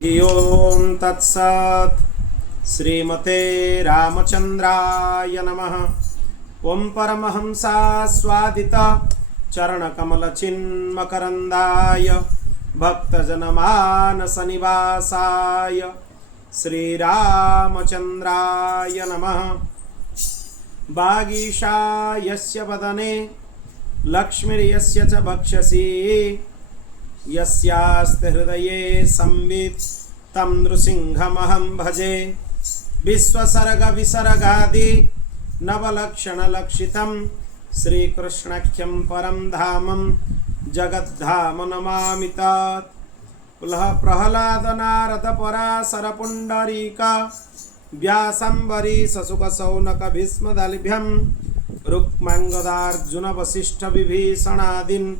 ओम तत्सत् श्रीमते रामचंद्राय नमः। ओम परमहंसा स्वादित चरणकमलचिन्मकरन्दाय भक्तजनमानसनिवासाय श्रीरामचंद्राय नमः। वागीशायस्य वदने लक्ष्मीर्यस्य च वक्षसि यस्यास्ते हृदये संवित् तं नृसिंहमहं भजे। विश्वसर्ग विसर्गादि नवलक्षणलक्षितं श्रीकृष्णाख्यं परं धामं जगद्धाम नमामि तत्। प्रह्लाद नारद पराशर पुण्डरीक व्यासंबरीश शुकशौनक भीष्मदलभ्यं रुक्माङ्गदार्जुन वसिष्ठ विभीषणादीन्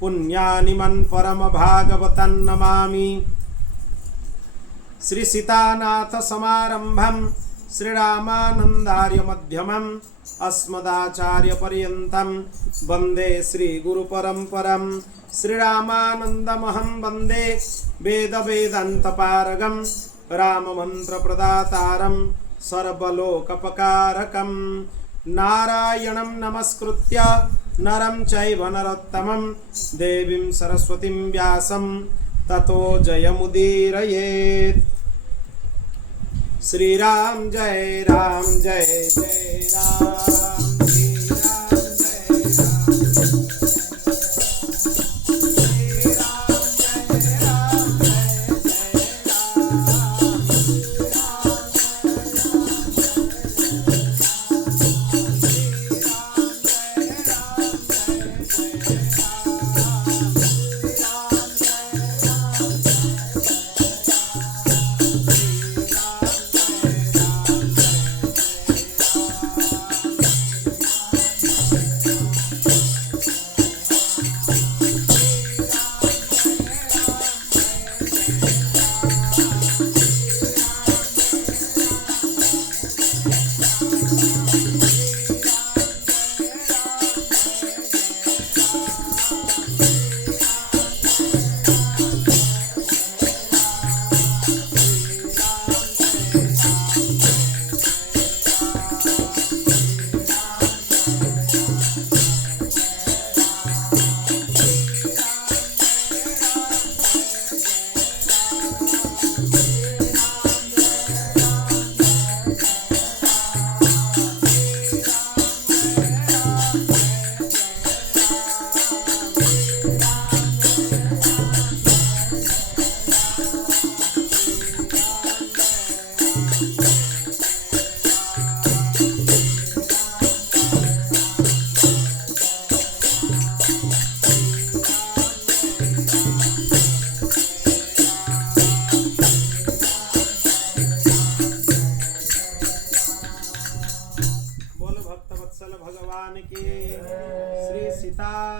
पुण्यानिमन् परम भागवतं नमामि। श्री सीतानाथ समारंभं श्रीरामानन्दार्य मध्यमम् अस्मदाचार्य पर्यन्तं वन्दे श्री गुरु परम्परं। श्रीरामानन्दमहं वन्दे वेद वेदान्त पारगं राममन्त्र प्रदातारं सर्वलोकपकारकं। नारायणं नमस्कृत्य नरं चैव नरोत्तमं देवीं सरस्वतीं व्यासं ततो जयमुदीरयेत्। श्रीराम जय राम जय जय राम, श्रीराम जय राम,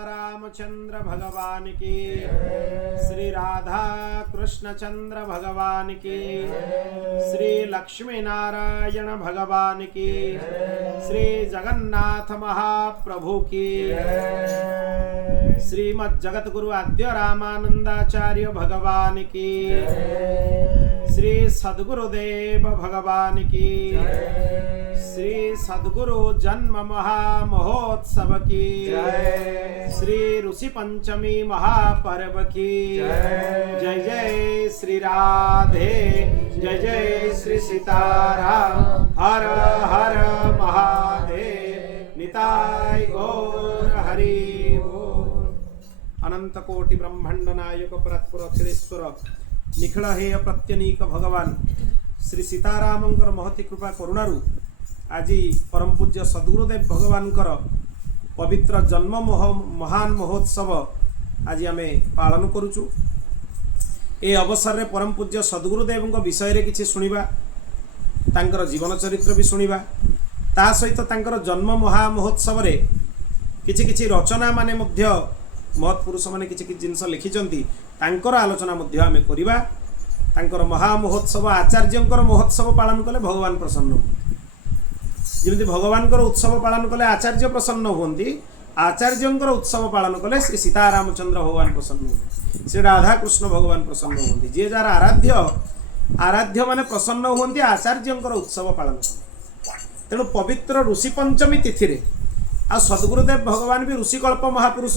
रामचंद्र भगवान की, श्री राधा कृष्ण चंद्र भगवान की, श्री लक्ष्मी नारायण भगवान की, श्री जगन्नाथ महाप्रभु की, श्रीमद् जगत गुरु आद्य रामानंदाचार्य भगवान की, श्री सद्गुरुदेव भगवान की, श्री सद्गुरु जन्म महामहोत्सव की, श्री ऋषि पंचमी महापर्व की, जय जय श्री राधे, जय जय श्री सीताराम, हर हर महादेव, निताय गौर हरि बोल। अनंत कोटि ब्रह्मांड नायक परात्पर अखिलेश्वर निखिल हेय प्रत्यनीक भगवान श्री सीतारामंकर महती कृपा करुणारू आज परम पूज्य सद्गुरुदेव भगवानकर पवित्र जन्म महान महोत्सव आज आम पालन करुचु। ए अवसर रे परम पूज्य सद्गुरुदेव विषय रे किछि सुनिबा, तांकर जीवन चरित्र भी सुनिबा, ता सहित तांकर जन्म महा महोत्सव रे किछि किछि रचना माने मध्य महत्पुरुष माने किछि किछि जिनस लिखिचंती, तांकर आलोचना मध्य आमे करिबा। तांकर महा महोत्सव आचार्यंकर महोत्सव पालन कले भगवान प्रसन्न हुंती। जमी भगवान उत्सव पालन कले आचार्य प्रसन्न हुंती, आचार्यंकर उत्सव पालन कले श्री सीतारामचंद्र भगवान प्रसन्न हुंती। श्री राधा कृष्ण भगवान प्रसन्न होती जी जार आराध्य आराध्य माने प्रसन्न होती आचार्यंकर उत्सव पालन तेणु पवित्र ऋषि पंचमी तिथि आ सद्गुरुदेव भगवान भी ऋषिकल्प महापुरुष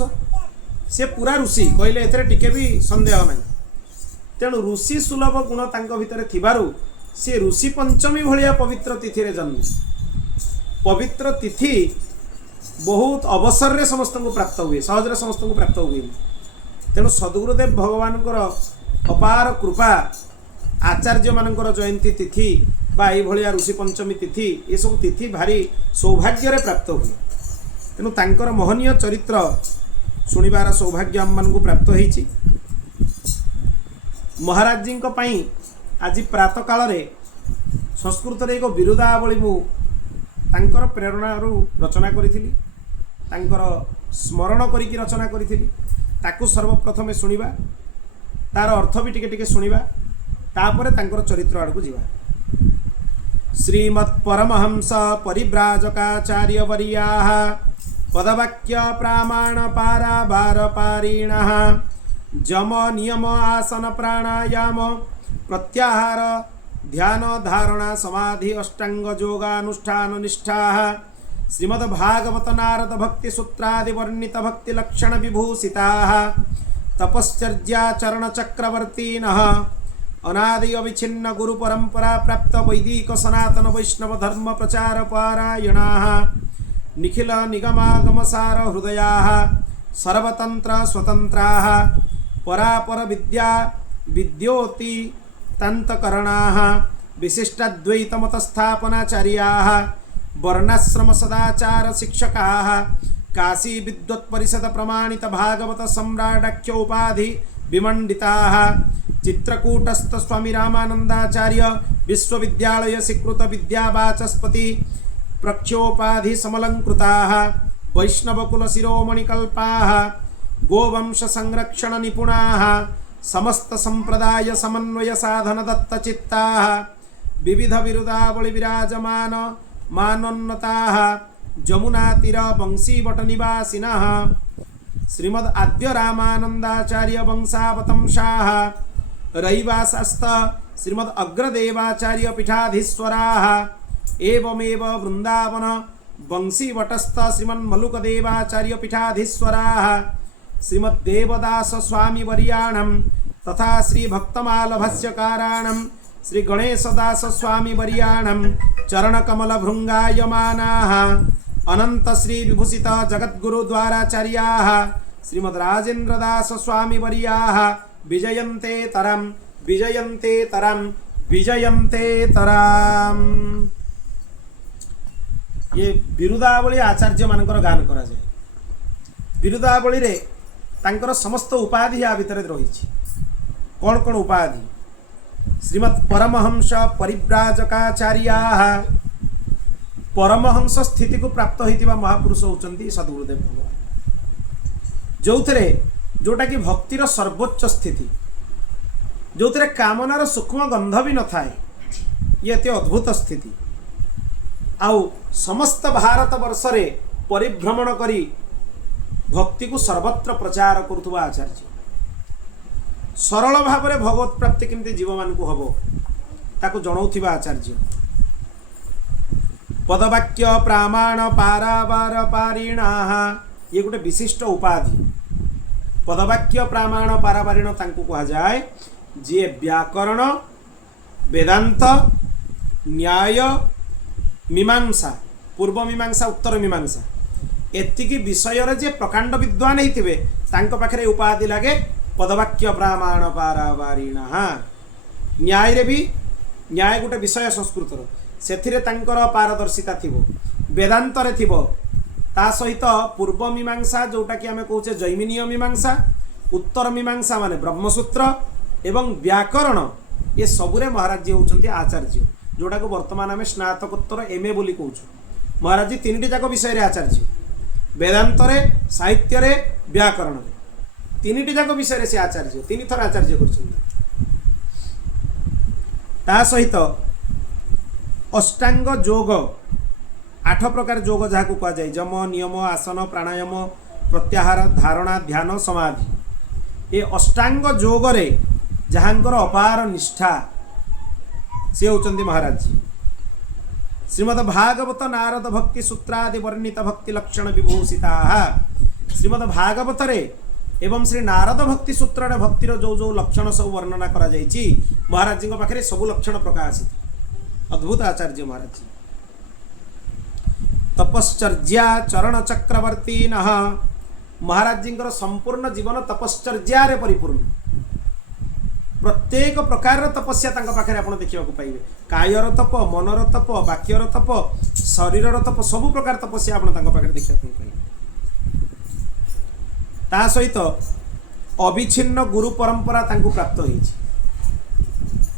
से पूरा ऋषि कहले एथरे टिके भी संदेह नहीं तेणु ऋषि सुलभ गुण तांको भितर थिबारु से ऋषि पंचमी भलिया पवित्र तिथि रे जन्म पवित्र तिथि बहुत अवसर रे समस्त को प्राप्त हुए सहज रे समस्त को प्राप्त हुए तेणु सद्गुरुदेव भगवान अपार कृपा आचार्य मानकर जयंती तिथि बा ये भलिया ऋषि पंचमी तिथि ये सब तिथि भारी सौभाग्य रे प्राप्त हुए तेणु तांकर मोहनीय चरित्र शुणिबार सौभाग्य आम मान प्राप्त होईछि। महाराज जी आज प्रातः काल रे संस्कृत रे एक बिरुदावली मु तांकर प्रेरणा रचना करी तांकर स्मरण करिकी रचना करी ताकू सर्वप्रथमे शुणिबा तार अर्थ भी टिके टिके शुणिबा तापरे तांकर चरित्र आड़कू जीवा। श्रीमत् परमहंस परिव्राजकाचार्य वर्याः पदवाक्य प्रामाण पारावार पारिणः जम नियम आसन प्राणायाम प्रत्याहार ध्यान धारणा समाधि अष्टांग योगानुष्ठान निष्ठाः श्रीमद् भागवत नारद भक्ति सूत्रादि वर्णित भक्ति लक्षण विभूषिताः तपश्चर्याचरण चक्रवर्तीनः अनादि अविच्छिन्न गुरु परंपरा प्राप्त वैदिक सनातन वैष्णव धर्म प्रचार पारायणाः निखिल निगमागम सार हृदयाः सर्वतंत्र स्वतंत्राः परापर विद्या विद्योति तंतकरणाः विशिष्टाद्वैत मत स्थापनाचार्याः वर्णाश्रम सदाचार शिक्षकाः काशी विद्वत् परिषद प्रमाणित भागवत सम्राटाख्य उपाधि विमंडिताः चित्रकूटस्थ स्वामी रामानंदाचार्य विश्वविद्यालय स्वीकृत विद्यावाचस्पति प्रख्योपाधि समलंकृताः वैष्णवकुल शिरोमणिकल्पाः गोवंश संरक्षण निपुणाः समस्त संप्रदाय समन्वय साधन दत्तचित्ताः विविध विरुदावली विराजमान मानोन्नताः जमुनातीर वंशीवट निवासिनः श्रीमद् आद्य रामानंदाचार्य वंशावतंसाः रैवासास्थ श्रीमद् अग्रदेवाचार्य पीठाधीश्वराः एवमेव वृंदावन वंशीवटस्थ श्रीमन्मलुकदेवाचार्य पीठाधीश्वराः श्रीमद्देवदास स्वामी वर्याणं तथा श्री भक्तमाल भाष्यकाराणं श्री गणेशदास स्वामी वर्याणं चरणकमल भृंगायमानाः अनंत श्री विभूषित जगद्गुरु द्वाराचार्याः श्रीमद् राजेन्द्रदास स्वामी वर्याः विजयन्ते तरम विजयन्ते तरम विजयन्ते तरम। ये बिरुदावली आचार्य मानकर गान करा जाए। बिरुदावली रे तांकर समस्त उपाधि आ भितर रही कौन कौन उपाधि श्रीमत् परमहंस परिव्राजकाचार्याः परमहंस स्थिति को प्राप्त होइतिबा महापुरुष होचंती सद्गुरुदेव भगवान जो थे जोटा कि भक्तिर सर्वोच्च स्थिति जो थे कामनार सूक्ष्म गंध भी न थाए ये अति अद्भुत स्थिति आउ समस्त भारत वर्ष रे परिभ्रमण करी भक्ति को सर्वत्र प्रचार करुवा आचार्य सरल भाव में भगवत प्राप्ति केमती जीव मान को हम ताकू जनाउथिबा आचार्य पदवाक्य प्रामाण पारावार पारिणाः ये गोटे विशिष्ट उपाधि पदवाक्य प्रामाण पारावारिण तांको कहा जाए जी व्याकरण वेदांत न्याय मीमांसा पूर्व मीमांसा उत्तर मीमांसा एतिकी विषय रे जे प्रकांड विद्वान होइतिबे तांको पाखरे उपाधि लागे पदवाक्य प्रामाण पारावारिणाः। न्याय रे भी न्याय गोटे विषय संस्कृतर सेथिरे तांकर पारदर्शिता थिबो वेदांत रे थिबो ता सहित पूर्व मीमांसा जोटा कि आमे कहूचे जैमिनीय मीमांसा उत्तर मीमांसा माने ब्रह्मसूत्र एवं व्याकरण ये सबुरे महाराज जी होउचंती आचार्य जोटा को वर्तमान आमे स्नातकोत्तर एमए बोली कहूछु। महाराज जी तीनटी जाक विषय रे आचार्य वेदांत रे साहित्य रे व्याकरण रे तीनटी जाक विषय रे से आचार्य तीन थर आचार्य करछंती। ता सहित अष्टांग योग 8 प्रकार योग जहाँ को कह जाए जम नियम आसन प्राणायाम प्रत्याहार धारणा ध्यान समाधि ए अष्टांग जोग रे जहांकर अपार निष्ठा से होचंदी महाराज जी। श्रीमद् भागवत नारद भक्ति सूत्रादि वर्णित भक्ति लक्षण विभूषिता श्रीमद् भागवत रे एवं श्री नारद भक्ति सूत्र रे भक्तिर जो जो लक्षण सब वर्णना करा जायछि महाराज जी पाखे सब लक्षण प्रकाशित। अद्भुत आचार्य महाराज जी। तपश्चर्या चरण चक्रवर्ती नः महाराज जी संपूर्ण जीवन तपश्चर्या रे परिपूर्ण। प्रत्येक प्रकार तपस्या तांका पाखरे आपण देखिबा को पाइबे। कायर तप, मनर तप, वाक्यर तप, शरीरर तप, सब प्रकार तपस्या आपण तांका पाखरे देखिबा को पाइबे। ता सहित अविच्छिन्न गुरु परंपरा तांको प्राप्त होईछि।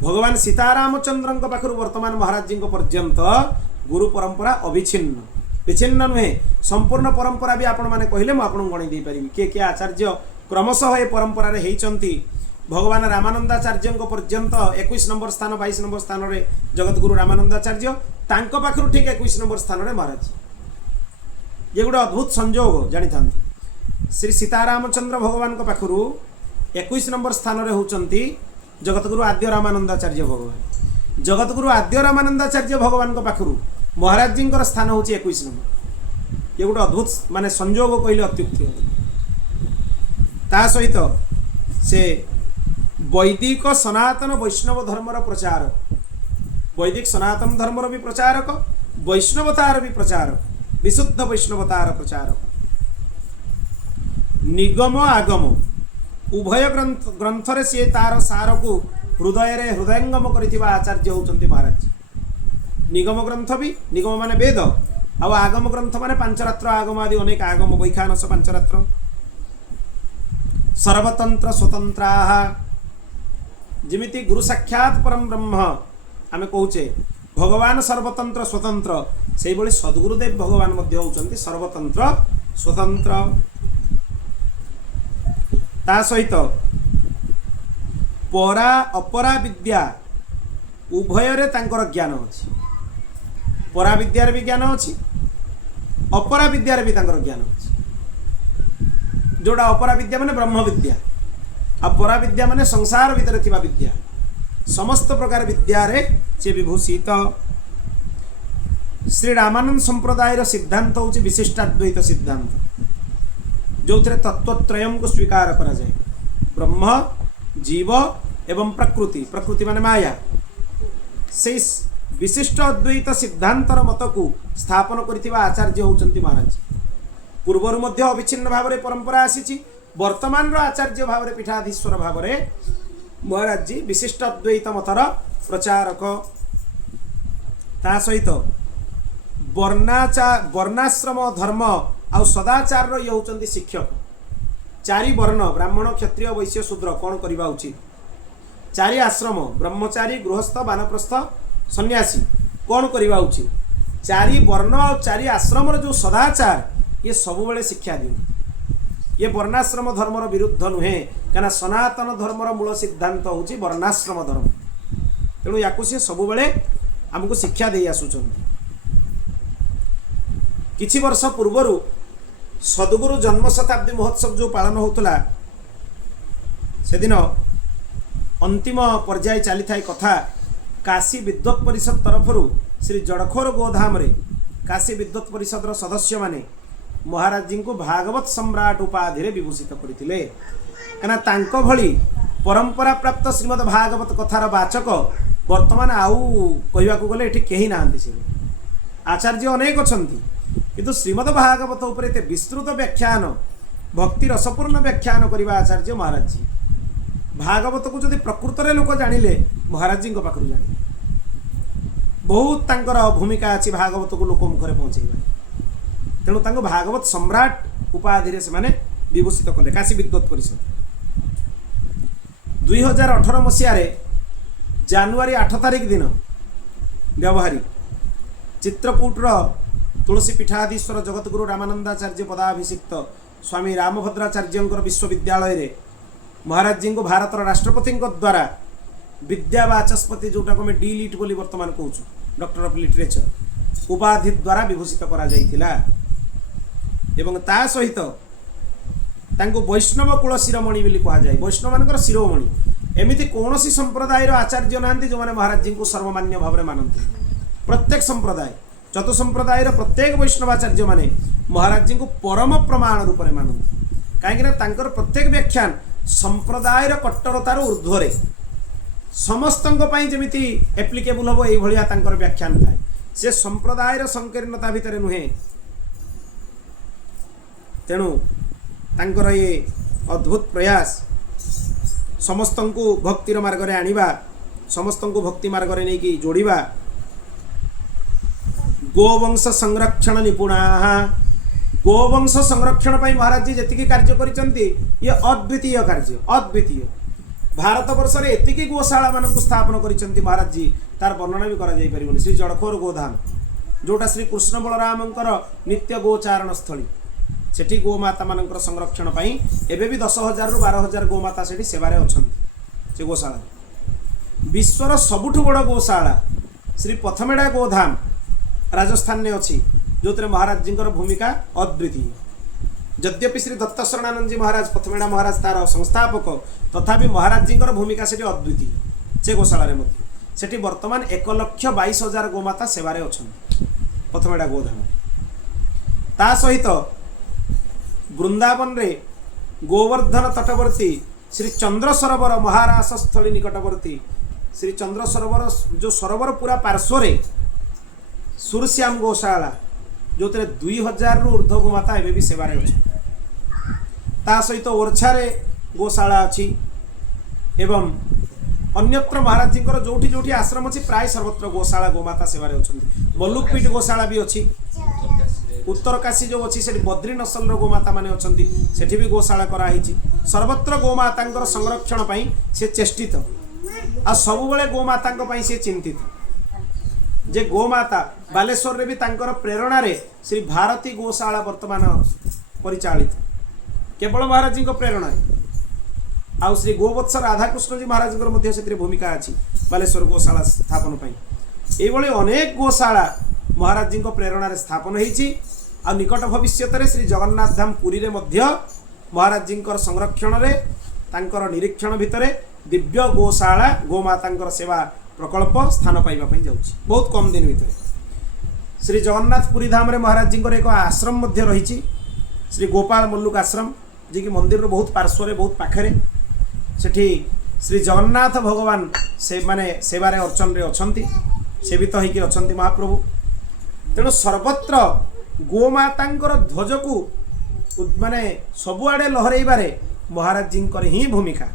भगवान सीतारामचंद्रଙ୍କ पाखरु वर्तमान महाराज जी पर्यंत गुरु परंपरा अविच्छिन्न, विच्छिन्न नुहे, संपूर्ण परंपरा भी आपण माने कहले मु आपण गणी दे पारिबी के आचार्य क्रमशः ए परंपरा रे हेइचंती। भगवान रामानंदाचार्य पर्यंत 21 नंबर स्थान 22 नंबर स्थान रे जगत गुरु रामानंदाचार्य तांको पाखरु ठीक 21 नंबर स्थान रे महाराज। ये गोटे अद्भुत संयोग जानी था। श्री सीतारामचंद्र भगवान को पाखरु 21 नंबर स्थान रे होचंती जगतगुरु आद्य रामानंदाचार्य भगवान। जगतगुरु आद्य रामानंदाचार्य भगवान को पाखरु महाराज जी स्थान होची 21 नंबर। ये गोटे अद्भुत माने संयोग कहले अत्युक्ति। ता सहित से वैदिक सनातन वैष्णव धर्मर प्रचारक, वैदिक सनातन धर्मर भी प्रचारक, वैष्णवतार भी प्रचारक, विशुद्ध वैष्णवतार प्रचारक। निगम आगम उभय ग्रंथ रे से तार सार को हृदय रे हृदयंगम करिथिबा आचार्य होचंती महाराज। निगम ग्रंथ भी, निगम माने वेद, आ आगम ग्रंथ माने पंचरात्र आगम आदि अनेक आगम, वैखानस पंचरात्र। सर्वतंत्र स्वतंत्राः जिमिति गुरु साक्षात परम ब्रह्म आमे कहूचे भगवान सर्वतंत्र स्वतंत्र, से भली सद्गुरुदेव भगवान मध्य होचंती सर्वतंत्र स्वतंत्र। ता सहित परा अपरा विद्या उभय रे तांकर ज्ञान अछि। परा विद्यार भी ज्ञान अछि, अपरा विद्यार भी तांकर ज्ञान अछि। जोड़ा अपरा विद्या माने ब्रह्म विद्या, आ परा विद्या माने संसार भीतर थिबा विद्या। समस्त प्रकार विद्या रे से विभूषित। श्री रामानंद संप्रदायर सिद्धांत होची विशिष्टाद्वैत सिद्धांत, जो तत्वत्रयम को स्वीकार करा जाए। ब्रह्म, जीव एवं प्रकृति, प्रकृति माने माया, से विशिष्ट अद्वैत सिद्धांतर मत को स्थापन करिथिबा आचार्य होचंती महाराज। पूर्वर मध्य अविच्छिन्न भाव में परंपरा आसी, वर्तमान आचार्य भाव में पीठाधीश्वर भाव में महाराज जी विशिष्ट अद्वैत मतर प्रचारक। ता सहित वर्णाश्रम धर्म आउ सदाचार ये होचंती शिक्षक। चारि वर्ण ब्राह्मण क्षत्रिय वैश्य शूद्र कौन करवा उचित, चारि आश्रम ब्रह्मचारी गृहस्थ वानप्रस्थ सन्यासी कौन करवा उचित, चारि वर्ण और चारि आश्रम जो सदाचार ये सब बेले शिक्षा दिए। ये वर्णाश्रम धर्मर विरुद्ध नुहे, क्या सनातन धर्मर मूल सिद्धांत होची वर्णाश्रम धर्म। तेणु या सब बेले आमको शिक्षा दे आसुचन। किछि वर्ष पूर्वर सद्गुरु जन्म शताब्दी महोत्सव जो पालन होतला, से दिन अंतिम पर्याय चली था कथा। काशी विद्वत परिषद तरफरु श्री जड़खोर गोधाम रे काशी विद्वत परिषद सदस्य माने महाराज जी को भागवत सम्राट उपाधि रे विभूषित करथिले। कना तांको भली परंपरा प्राप्त श्रीमद् भागवत कथार वाचक वर्तमान आउ कहवा को गले एठी केही नाहंती। से आचार्य अनेक अछंती, किंतु श्रीमद् भागवत उपरे ते विस्तृत व्याख्यान भक्ति रसपूर्ण व्याख्यान करबा आचार्य महाराज जी। भागवत को जदि प्रकृत रे लोक जानिले महाराज जी पाखरु जानिले। बहुत तांकर भूमिका अछि भागवत को लोक मुखरे पहुंचेबा। तेणु तांको भागवत सम्राट उपाधि रे से माने विभूषित कले काशी विद्वत परिषद। 2018 मसीह जानुआरी 8 तारिख दिन व्यवहारिक चित्रकूटर तुलसी पीठाधीश्वर जगतगुरु रामानंदाचार्य पदाभिषिक्त स्वामी रामभद्राचार्य विश्वविद्यालय रे महाराज जी को भारत राष्ट्रपति द्वारा विद्या वाचस्पति जोटा को डी लिट बोली वर्तमान कहूँ डॉक्टर ऑफ लिटरेचर उपाधि द्वारा विभूषित करा जाइथिला। एवं ता सहित तांको वैष्णव कुल शिरोमणि बोली कहा जाए वैष्णव मानकर शिरोमणि एमिति कौन सी संप्रदायर आचार्य नांती जो माने महाराज जी को सर्वमान्य भाव में मानते प्रत्येक संप्रदाय चतु संप्रदायर प्रत्येक वैष्णवाचार्य माने महाराज जी को परम प्रमाण रूप में मानते कहीं प्रत्येक व्याख्यान संप्रदायर कट्टरतार ऊर्ध्वरे समस्त जमी एप्लिकेबल हम ये व्याख्यान थाए से संप्रदायर संकीर्णता भितर नुहे तेणु तांकर ये अद्भुत प्रयास समस्त को भक्तिर मार्ग में आनिबा समस्त को भक्ति मार्ग में नहीं जोड़िबा गोवंश संरक्षण निपुणा गोवंश संरक्षण पर महाराज जी जी कार्य करिसेंती ये अद्वितीय कार्य अद्वितीय भारत वर्ष में एतिकी गोशाला मान स्थापन करिसेंती महाराज जी तार वर्णना भी करा जाई परिबनी श्री जड़खोर गोधाम जोटा श्री कृष्ण बलरामंकर नित्य गोचारण स्थली सेठी गोमाता मानकर संरक्षण पाई एबे भी 10,000 रु 12,000 गोमाता सेठी सेवारे अछंती से गोशाला विश्वर सबुठु बड़ गोशाला श्री पथमेड़ा गोधाम राजस्थान ने अच्छी जो महाराज जी भूमिका अद्वितीय यद्यपि श्री दत्त शरणानंद जी महाराज पथमेड़ा महाराज तार संस्थापक तथापि महाराज जी भूमिका से अद्वितीय से गोशाला सेठी वर्तमान 1,22,000 गोमाता सेवारे अछंती पथमेड़ा गोधाम ता सहित वृंदावन रे गोवर्धन तटवर्ती श्री चंद्र सरोवर महारास स्थली निकटवर्ती श्री चंद्र सरोवर जो सरोवर पूरा पार्श्व सुरश्याम गोशाला जो 2,000 रु ऊर्ध्व गोमाता एवं भी सेवारे अच्छी ता सहित ओरछारे गोशाला अच्छी एवं अन्यत्र महाराज जी जोठी जोठी आश्रम अच्छी प्राय सर्वत्र गोशाला गोमाता सेवारे अच्छा मल्लुकपीठ गोशाला भी अच्छी उत्तरकाशी जो अच्छी से बद्री नसल गोमाता माने अच्छी सेठी भी गोशाला कराई सर्वत्र गोमाता संरक्षण पाई से चेष्टित आ सब बेले गोमाता से चिंतित जे गोमाता बालेश्वर रे भी तांकर प्रेरणा रे श्री भारती गोशाला वर्तमान परिचालित केवल महाराज जी प्रेरणा आउ श्री गोवत्स राधाकृष्ण जी महाराज से भूमिका अच्छी बालेश्वर गोशाला स्थापन पाई एभली अनेक गोशाला महाराज जी प्रेरणा रे स्थापन होईची आ निकट भविष्य रे श्री जगन्नाथ धाम पुरी रे मध्य महाराज जी संरक्षण रे तांकर निरीक्षण भितर दिव्य गोशाला गोमाता सेवा प्रकल्प स्थान पाइबा जाउछि बहुत कम दिन भितर श्री जगन्नाथ पुरी धाम रे महाराज जी एक आश्रम मध्य रही श्री गोपाल मल्लुक आश्रम जी की मंदिर रो बहुत पार्श्व रे बहुत पाखरे सेठी श्री जगन्नाथ भगवान से माने सेवारे अर्चन रे अछंती सेवित होइके अछंती महाप्रभु तेणु सर्वत्र गोमातांकर ध्वज को माने सबुआडे लहराइबारे महाराज जी ही भूमिका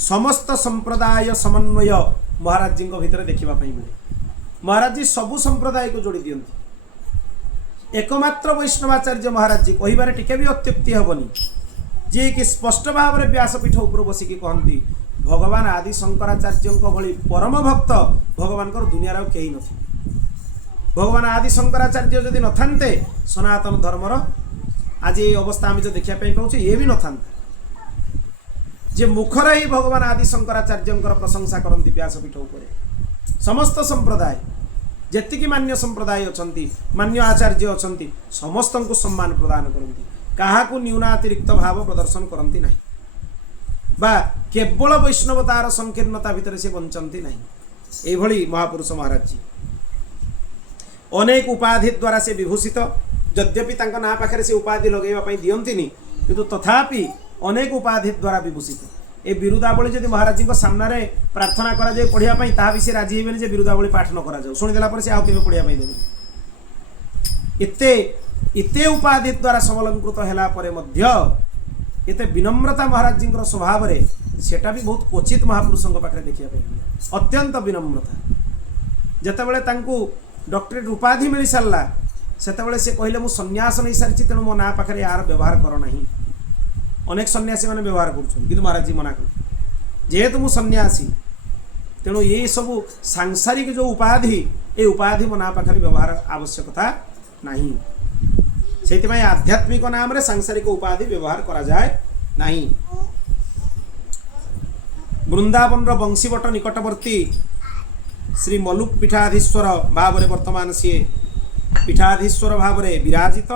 समस्त संप्रदाय समन्वय महाराज जी भीतर देखा मिले महाराज जी सबु संप्रदाय को जोड़ी दियंती एकमात्र वैष्णवाचार्य महाराज जी कहिबारे टिके भी अत्युक्ति हेबनी जी कि स्पष्ट भाव में व्यासपीठ उपर बसिकी कहती भगवान आदि शंकराचार्य भली परम भक्त भगवान दुनिया कहीं न भगवान आदि शंकराचार्य जदि न थांते सनातन धर्मर आज ये अवस्था आम जो देखा पाऊँ ये भी न था जे मुखर ही भगवान आदि शंकराचार्य प्रशंसा करती व्यासपीठ उपर समस्त संप्रदाय जेतिकी मान्य संप्रदाय अछंती मान्य आचार्य अछंती समस्त को सम्मान प्रदान करती काहाकू न्यूनातिरिक्त भाव प्रदर्शन करती नहीं बा केवल वैष्णवतार संकीर्णता भितर से बंचती नहीं एभली महापुरुष महाराज जी अनेक उपाधि द्वारा से विभूषित यद्यपि तांका ना पाखरे से उपाधि लगेवा दियंतिनी किंतु तथापि अनेक उपाधि द्वारा विभूषित ए बिरुदावली जदि महाराज जी सामने प्रार्थना करा जाए पढ़िया ता विषय राजी हेबेनि जे बिरुदावली पाठ न करा जाऊ शुणिदेला पर से आउ केबे पढ़िया देबे इते उपाधि द्वारा समलंकृत हैला परे मध्य एते विनम्रता महाराज जी स्वभाव रे सेटा भी बहुत क्वचित महापुरुषों पाखे देखिया पाई अत्यंत विनम्रता जेतेबेले तांकू डॉक्टरेट उपाधि मिल सारा सेतेबेले से कहले मु सन्यास नहीं सारी तेणु मो ना पाखे यार व्यवहार कर नहीं अनेक सन्यासी मैंने व्यवहार कर महाराज जी मना कर जेहेतु मु सन्यासी तेणु ये सब सांसारिक जो उपाधि ये उपाधि मो ना पाखे व्यवहार आवश्यकता नहीं से आध्यात्मिक नाम रे सांसारिक उपाधि व्यवहार करा जाए नहीं। वृंदावन बंशीवट निकटवर्ती श्री मल्लुक पीठाधीश्वर भाव में वर्तमान सी पीठाधीश्वर भाव में विराजित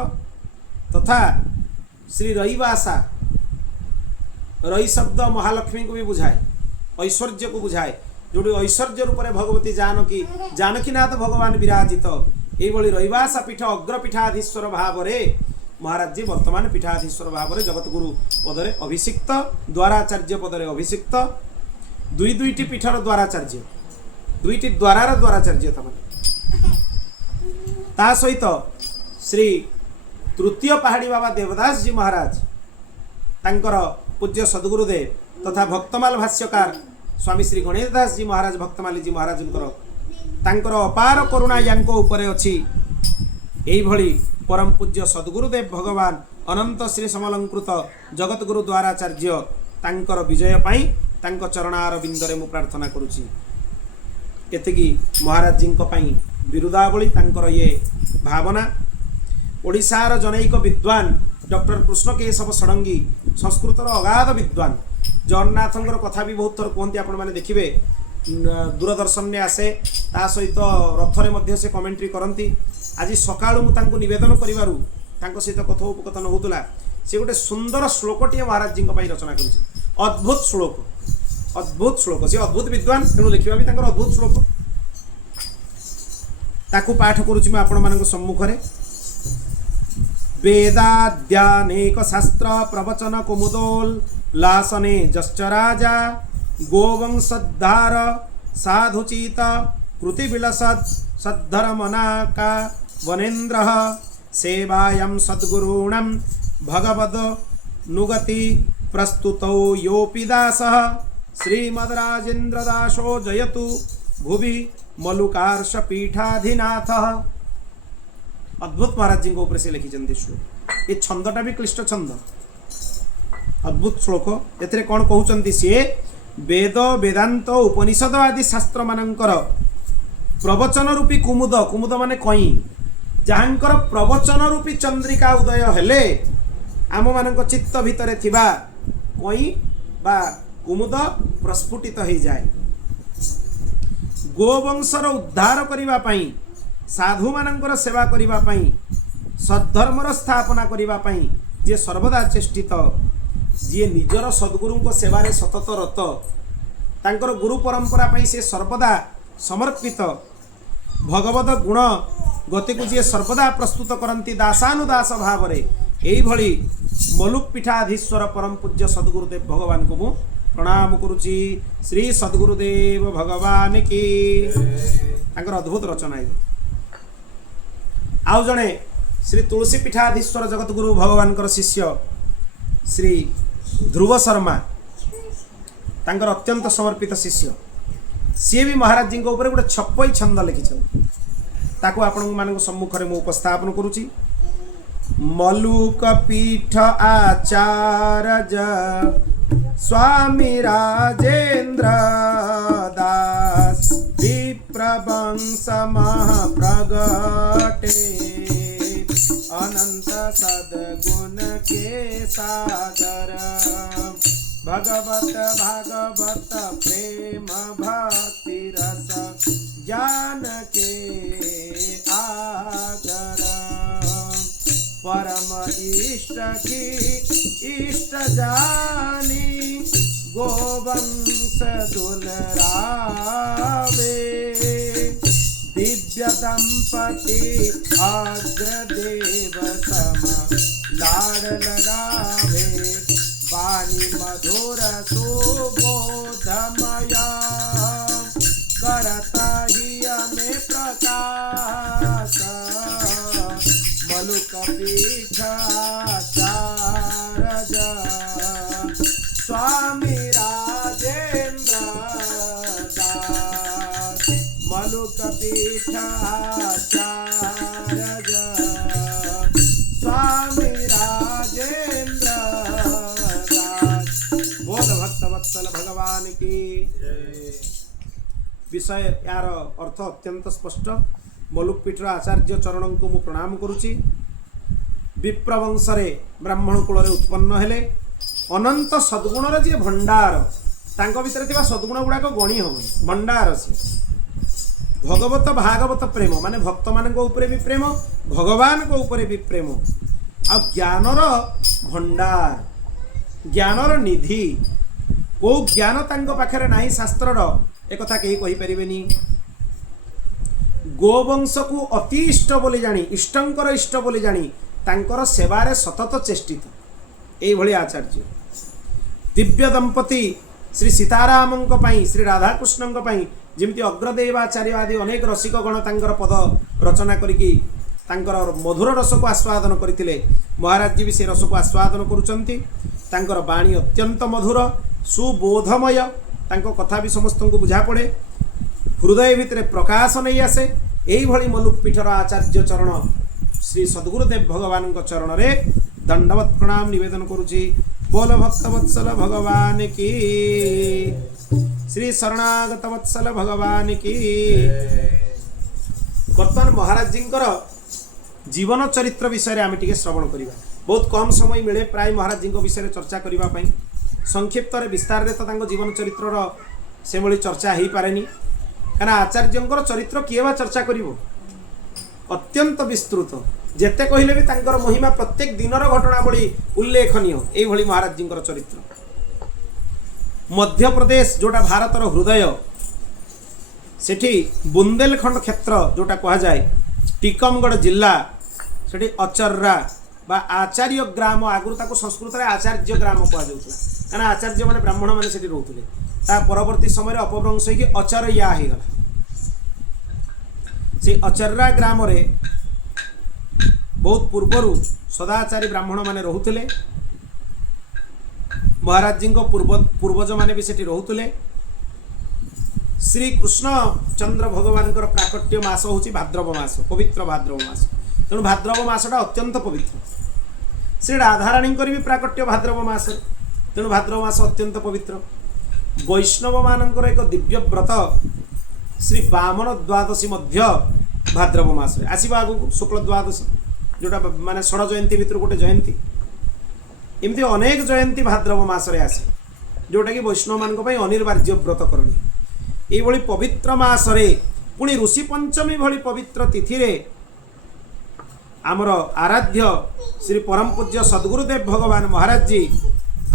तथा श्री रईवासा, रई शब्द महालक्ष्मी को भी बुझाए, ऐश्वर्य को बुझाए, जो ऐश्वर्य रूप में भगवती जानकी जानकीनाथ भगवान विराजित ये रईवासा पीठ अग्रपीठाधीश्वर भाव में महाराज जी वर्तमान पीठाधीश्वर भाव में जगतगुरु पदरे अभिषिक्त, द्वाराचार्य पदरे अभिषिक्त, दुईटी पीठर द्वाराचार्य, दुईटी द्वारार द्वाराचार्य ता सहित श्री तृतीय पहाड़ी बाबा देवदास जी महाराज तांकर पूज्य सद्गुरुदेव तथा भक्तमाल भाष्यकार स्वामी श्री गणेश दास जी महाराज भक्तमाली जी महाराज तांकर अपार करुणा यांको उपरे अछि। एई भली परम पूज्य सद्गुरुदेव भगवान अनंत श्री समलंकृत जगतगुरु द्वाराचार्य तांकर विजय पाई तांक चरणार बिंदरे मु प्रार्थना करुछि। एतिकी महाराज जी पाई बिरुदावली तांकर ये भावना। ओडिशार जनैक विद्वान डॉक्टर कृष्ण केशव षडंगी संस्कृतर अगाध विद्वान, जगन्नाथंकर कथा भी बहुत थर कहते आपण मैंने देखिए दूरदर्शन में आसे, ता सहित रथरे मध्य से कमेंट्री करती। आज सकाळु मु तांको निवेदन करिवारु तांको सहित कथोपकथन होतुला, से गोटे सुंदर श्लोकटीय महाराज जी पई रचना करिছে। अद्भुत श्लोक, अद्भुत श्लोक, से अद्भुत विद्वान तेणु लिखिबा भी तांकर अद्भुत श्लोक। ताकू पाठ करुछि मैं आपण मानक सम्मुखरे। वेदाद्यानेक शास्त्र प्रवचन कुमुदोल लासने जश्च राजा गोवंशोद्धार साधुचित कृतिविलसत् सद्धर्मनाका वनेन्द्र सेवायं सद्गुरूणां भगवद नुगति प्रस्तुतौ योऽपि दासः श्रीमद्राजेन्द्रदासो जयतु भुवि मलुकार्ष पीठाधिनाथः। अद्भुत महाराज जी ऊपर से लिखी श्लोक। ये छंदटा भी क्लिष्ट छंद, अद्भुत श्लोक। एथिरे कौन कहउचंती सी वेद वेदांत उपनिषद आदि शास्त्र मानकर प्रवचन रूपी कुमुद, कुमुद माने कई, जहाँकर प्रवचन रूपी चंद्रिका उदय हेले आम मानक चित्त भितरे थिबा कई बा कुमुद प्रस्फुटित हो जाए। गोवंशर उद्धार करिबा पई, साधु मानकर सेवा करिबा पई, सद्धर्मर स्थापना करिबा पई जे सर्वदा चेष्टित, जी निजर सद्गुरु को सेवारे सतत रत, तांकर गुरु परंपरा पई से सर्वदा समर्पित, भगवत गुण गति को जी सर्वदा प्रस्तुत करती दासानुदास भाव रे, एई भली मलुक पीठाधीश्वर परम पूज्य सद्गुरुदेव भगवान को मु प्रणाम करुची। श्री सद्गुरुदेव भगवान की। तांकर अद्भुत रचना है। आउ जड़े श्री तुलसी पीठाधीश्वर जगतगुरु भगवान शिष्य श्री ध्रुव शर्मा, तांकर अत्यंत समर्पित शिष्य, सी भी महाराज जी ऊपर गोटे छप्पई छंद लिखिं, ताकू आपण मान सम्मुखें मु उपस्थापन करुची। मलुक पीठ आचार्य स्वामी राजेन्द्र दास विप्रवंश महाप्रगटे, अनंत सद्गुण के सागर, भगवत भागवत प्रेम भक्ति रस ज्ञान के आगर, परम इष्ट की इष्ट जानी गोवंश दुलरावे, दिव्य दंपति अग्रदेव सम लाड लगावे, वाणी मधुर सुबोधमया, करता ही में प्रकाश, मलुक पीठ आचार्य स्वामी राजेन्द्र दास, मलुक पीठ आचार्य स्वामी राजेन्द्र दास। बोध भक्त वत्सल भगवान की। विषय यार अर्थ अत्यंत स्पष्ट। मलुक पीठर आचार्य चरण को मु प्रणाम करुची। विप्रवंशरे ब्राह्मण कूल उत्पन्न हेले, अनंत सद्गुणर जी भंडार, तांको भितर थिबा सद्गुण गुड़ाक गणी हम भंडार से भगवत भागवत प्रेम माने भक्त मान ऊपर भी प्रेम, भगवान को ऊपर भी प्रेम, आ ज्ञानर भंडार ज्ञानर निधि को ज्ञान तांको पाखरे नाही शास्त्रर एक कथा कहीं कहि परिबेनी गोवंश को अति इष्ट बोली जानी इष्टंकर इष्ट बोली जानी तांकर सेवारे सतत चेष्टित एई भली आचार्य दिव्य दंपति श्री सीतारामंक पई श्री राधाकृष्णंक पई जेमती अग्रदेवाचार्य आदि अनेक रसिक गण तांकर पद रचना करिकी तांकर मधुर रस को आस्वादन करथिले महाराज जी भी से रस को आस्वादन करुचंती तांकर वाणी अत्यंत मधुर सुबोधमय तांको कथा भी समस्त को बुझा पड़े हृदय भितर प्रकाश नहीं आसे यही भली मलुक पीठर आचार्य चरण श्री सद्गुरुदेव भगवान चरण रे दंडवत प्रणाम निवेदन करुछि बोल भक्त वत्सल भगवान की श्री शरणागत वत्सल भगवान की। वर्तमान महाराज जी जीवन चरित्र विषय आम टे श्रवण करवा बहुत कम समय मिले प्राय महाराज जी विषय चर्चा करने संक्षिप्त विस्तार रे तो जीवन चरित्र से भली चर्चा हो पारे कहीं आचार्य चरित्र किए बा चर्चा करिवो अत्यंत विस्तृत जेते कहले भी तांकर महिमा प्रत्येक दिनर घटनावली उल्लेखनीय यही भली महाराज जी चरित्र। मध्य प्रदेश जोटा भारतर हृदय सेठी बुंदेलखंड क्षेत्र जोटा कहा जाए टीकमगढ़ जिला सेठी अचर्रा बा आचार्य ग्राम आगुरी ताको संस्कृत रे आचार्य ग्राम कहा जाउतला काना आचार्य माने ब्राह्मण माने सेठी रहउतले ता परवर्ती समय रे अपभ्रंश होई अचरया हे गला से अचर्रा ग्राम रे बहुत पूर्वरु सदाचारी ब्राह्मण माने रहउतले महाराज जी पूर्वज माने भी सेठी रहउतले। श्री कृष्ण चंद्र भगवान प्राकट्य मास हूँ भाद्रव मास पवित्र भाद्रव मास तेणु भाद्रव मासटा अत्यंत पवित्र श्री राधाराणी भी प्राकट्य भाद्रव मास तेणु भाद्रव मास अत्यंत पवित्र। वैष्णव मानकर एक दिव्य व्रत श्री बामन द्वादशी मध्य भाद्रव मास आसो आगू शुक्ल द्वादशी जोटा माने षड़ जयंती भितर गोटे जयंती एमती अनेक जयंती भाद्रव मासरे आसे जोटा कि वैष्णव मान अनिर्वार्य व्रत करनी ये पवित्र मासरे पुणी ऋषि पंचमी भली पवित्र तिथि रे आमर आराध्य श्री परम पूज्य सद्गुरुदेव भगवान महाराज जी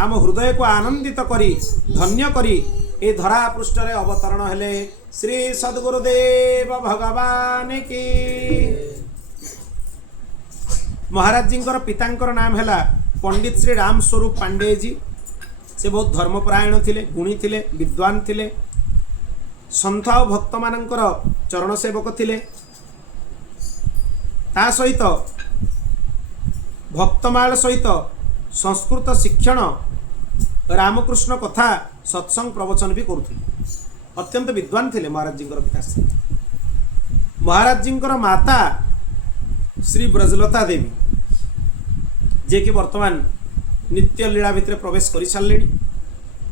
आम हृदय को आनंदित करी धन्य करी ए धरा पृष्ठ रे अवतरण हेले श्री सद्गुरुदेव भगवान की। महाराज जी पितांकर नाम है पंडित श्री राम स्वरूप पांडे जी से बहुत धर्मपरायण थिले गुणी थिले विद्वान थिले संत और भक्त मानकर चरण सेवक थिले ता सहित भक्तमाल सहित संस्कृत शिक्षण रामकृष्ण कथा सत्संग प्रवचन भी करुथिले अत्यंत विद्वान थिले महाराज जी पिताश्री। महाराज जी माता श्री ब्रजलता देवी जे कि वर्तमान नित्य लीला भितर प्रवेश कर सारे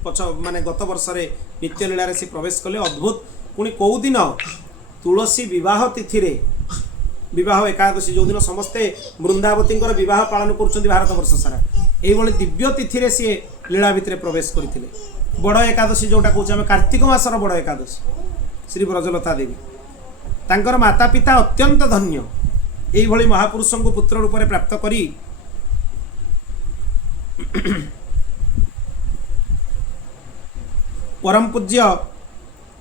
पछ माने गत वर्ष रे नित्य लीला रे से प्रवेश कले अद्भुत पुणी कौ दिन तुलसी विवाह तिथि रे विवाह एकादशी जो दिन समस्ते वृंदावती विवाह पालन कर भारत वर्ष सारा यही दिव्य तिथि रे सी लीला भितर प्रवेश करते बड़ एकादशी जोटा कहे कार्तिक मासर बड़ एकादशी श्री ब्रजलता देवी तांकर माता पिता अत्यंत धन्य यही महापुरुषों को पुत्र रूप में प्राप्त करी परम पूज्य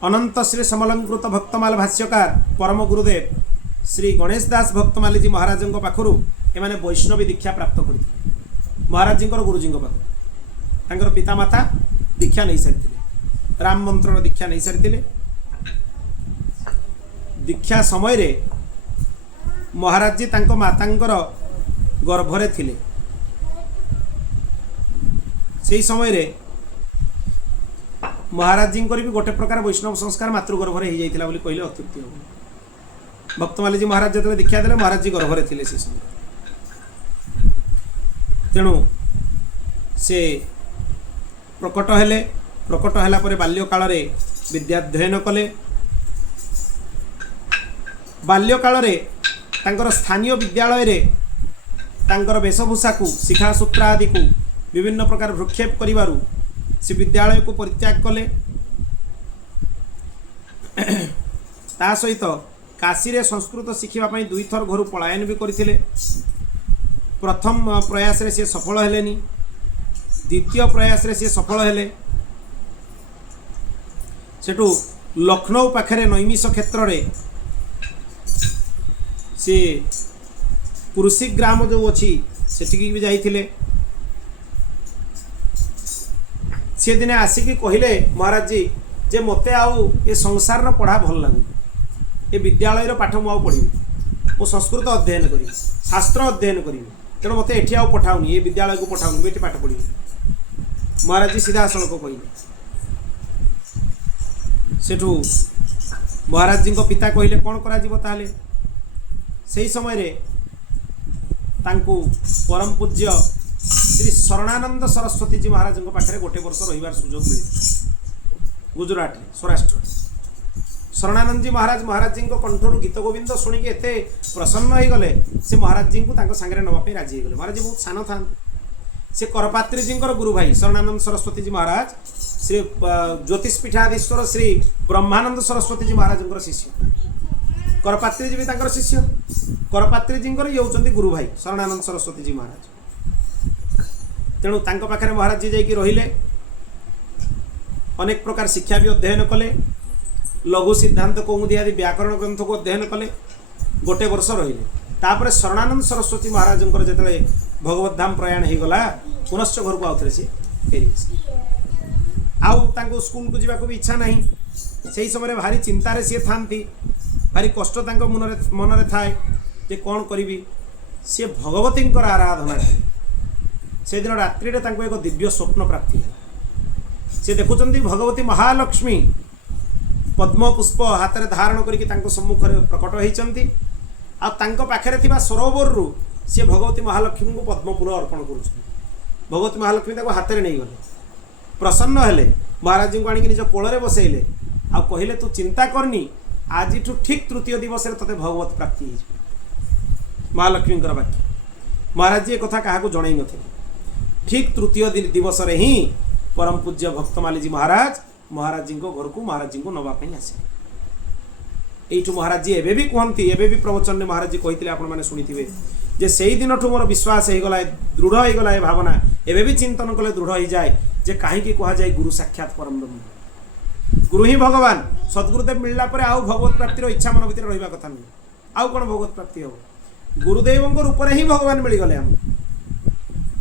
अनंत श्री समलंकृत भक्तमाल भाष्यकार परम गुरुदेव श्री गणेश दास भक्तमाली जी महाराज पाखु एमाने वैष्णवी दीक्षा प्राप्त करते महाराज जी गुरुजी पाखु पिता माता दीक्षा नहीं सारी राम मंत्र दीक्षा नहीं सारी दीक्षा समय रे महाराज जी तांको मातांकर गर्भरे थिले से समय रे महाराज जी भी गोटे प्रकार वैष्णव संस्कार मातृगर्भरे हो जाइतिला बोली कहले अत्युक्ति हो। भक्तमाली जी महाराज जो दीक्षा देले महाराज जी गर्भरे थिले से समय तेणु से प्रकट हेला परे बाल्य काल रे विद्याध्ययन कले बाल्य काल रे तांकर स्थानीय विद्यालय रे तांकर वेशभूषा को शिखा सूत्र आदि को विभिन्न प्रकार भ्रूक्षेप करिवारु से विद्यालय को परित्याग कले ता सहित काशी रे संस्कृत शिखिबा पई दुई थर घर पलायन भी करथिले प्रथम प्रयास रे से सफल हेलेनी, द्वितीय प्रयास रे से सफल हेले। सेठू लखनऊ पाखरे नैमिष क्षेत्र रे से पुरुषी ग्राम जो अच्छी सेठिकी भी जाइथिले। से दिने आसिकी कहले महाराज जी जे मते आउ ए संसार रो पढ़ा भल लागु, ए विद्यालय रो पाठ मु आउ पढ़ी, मो संस्कृत अध्ययन करी, शास्त्र अध्ययन करी, तेणु मते एठी आउ पठाउनी, ए विद्यालय को पठाउनी, मु एठी पाठ पढ़ी। महाराज जी सीधा सड़क कहले। सेठू महाराज जी को पिता कहले कौन करा जीवो ताले। सही समय रे तांकू परम पूज्य श्री शरणानंद सरस्वती जी महाराज को पाखरे गोटे वर्ष रहिबार सुजोग मिले गुजरात स्वराष्ट्र। शरणानंद जी महाराज जी को कंठरू गीत गोविंद शुणिक एते प्रसन्न हो गले, से महाराज जी को तांको संगे नवाई राजी हो गले। महाराज जी बहुत सान था, से करपात्री जी गुरु भाई शरणानंद सरस्वती जी महाराज श्री ज्योतिष पीठाधीश्वर श्री ब्रह्मानंद सरस्वती जी महाराज शिष्य, करपात्री जी भी तांकर शिष्य। करपात्री जी ये होचंती गुरु भाई शरणानंद सरस्वती जी महाराज। तेणु तांको पाखरे महाराज जी जाइकी रहिले, अनेक प्रकार शिक्षा भी अध्ययन कले, लघु सिद्धांत कौमुदी आदि व्याकरण ग्रंथ को अध्ययन कले, गोटे वर्ष रहिले। तापर शरणानंद सरस्वती महाराज जिते भगवत धाम प्रयाण हो गला, पुनश्च घर को आउथरे से फेरी आउ तांको स्कूल को जावाक भी इच्छा नहीं। से समय भारी चिंतार सी था, भारी कष्ट मनरे थाए जे कौन करी। सी भगवती आराधना से दिन रात्रि एक दिव्य स्वप्न प्राप्ति है। से देखुं भगवती महालक्ष्मी पद्म पुष्प हाथ में धारण करके सम्मुख में प्रकट होती, आखिर सरोवर रु सी भगवती महालक्ष्मी को पद्म फूल अर्पण कर। भगवती महालक्ष्मी हाथ में नहीं गले, प्रसन्न हेले, महाराज जी को आनिक निज कोल बसैले, आ कहले तू चिंता करनी, आज ठीक तृतीय दिवस ते भगवत प्राप्ति हो। महालक्ष्मी वाक्य महाराज जी एक कथा क्या जन न, ठीक तृतीय दिवस रे ही परम पूज्य भक्तमाली जी महाराज जी घर को महाराज जी को नवाई आसे। यू महाराज जी एवं भी कहती, एवं भी प्रवचन में महाराज जी कहते आप शुणी जे से दिन मोर विश्वास हो गला, दृढ़ हो गला ये भावना, एवं भी चिंतन कले दृढ़ हो जाए जे कहीं कह जाए गुरु साक्षात परम ब्रह्म, गुरु ही भगवान। सद्गुरुदेव मिलला पर आउ भगवत प्राप्तिर इच्छा मन भीतर रहिबा कथा नहीं, आउ कौन भगवत प्राप्ति हो। गुरुदेव रूप ही भगवान मिलगले आम।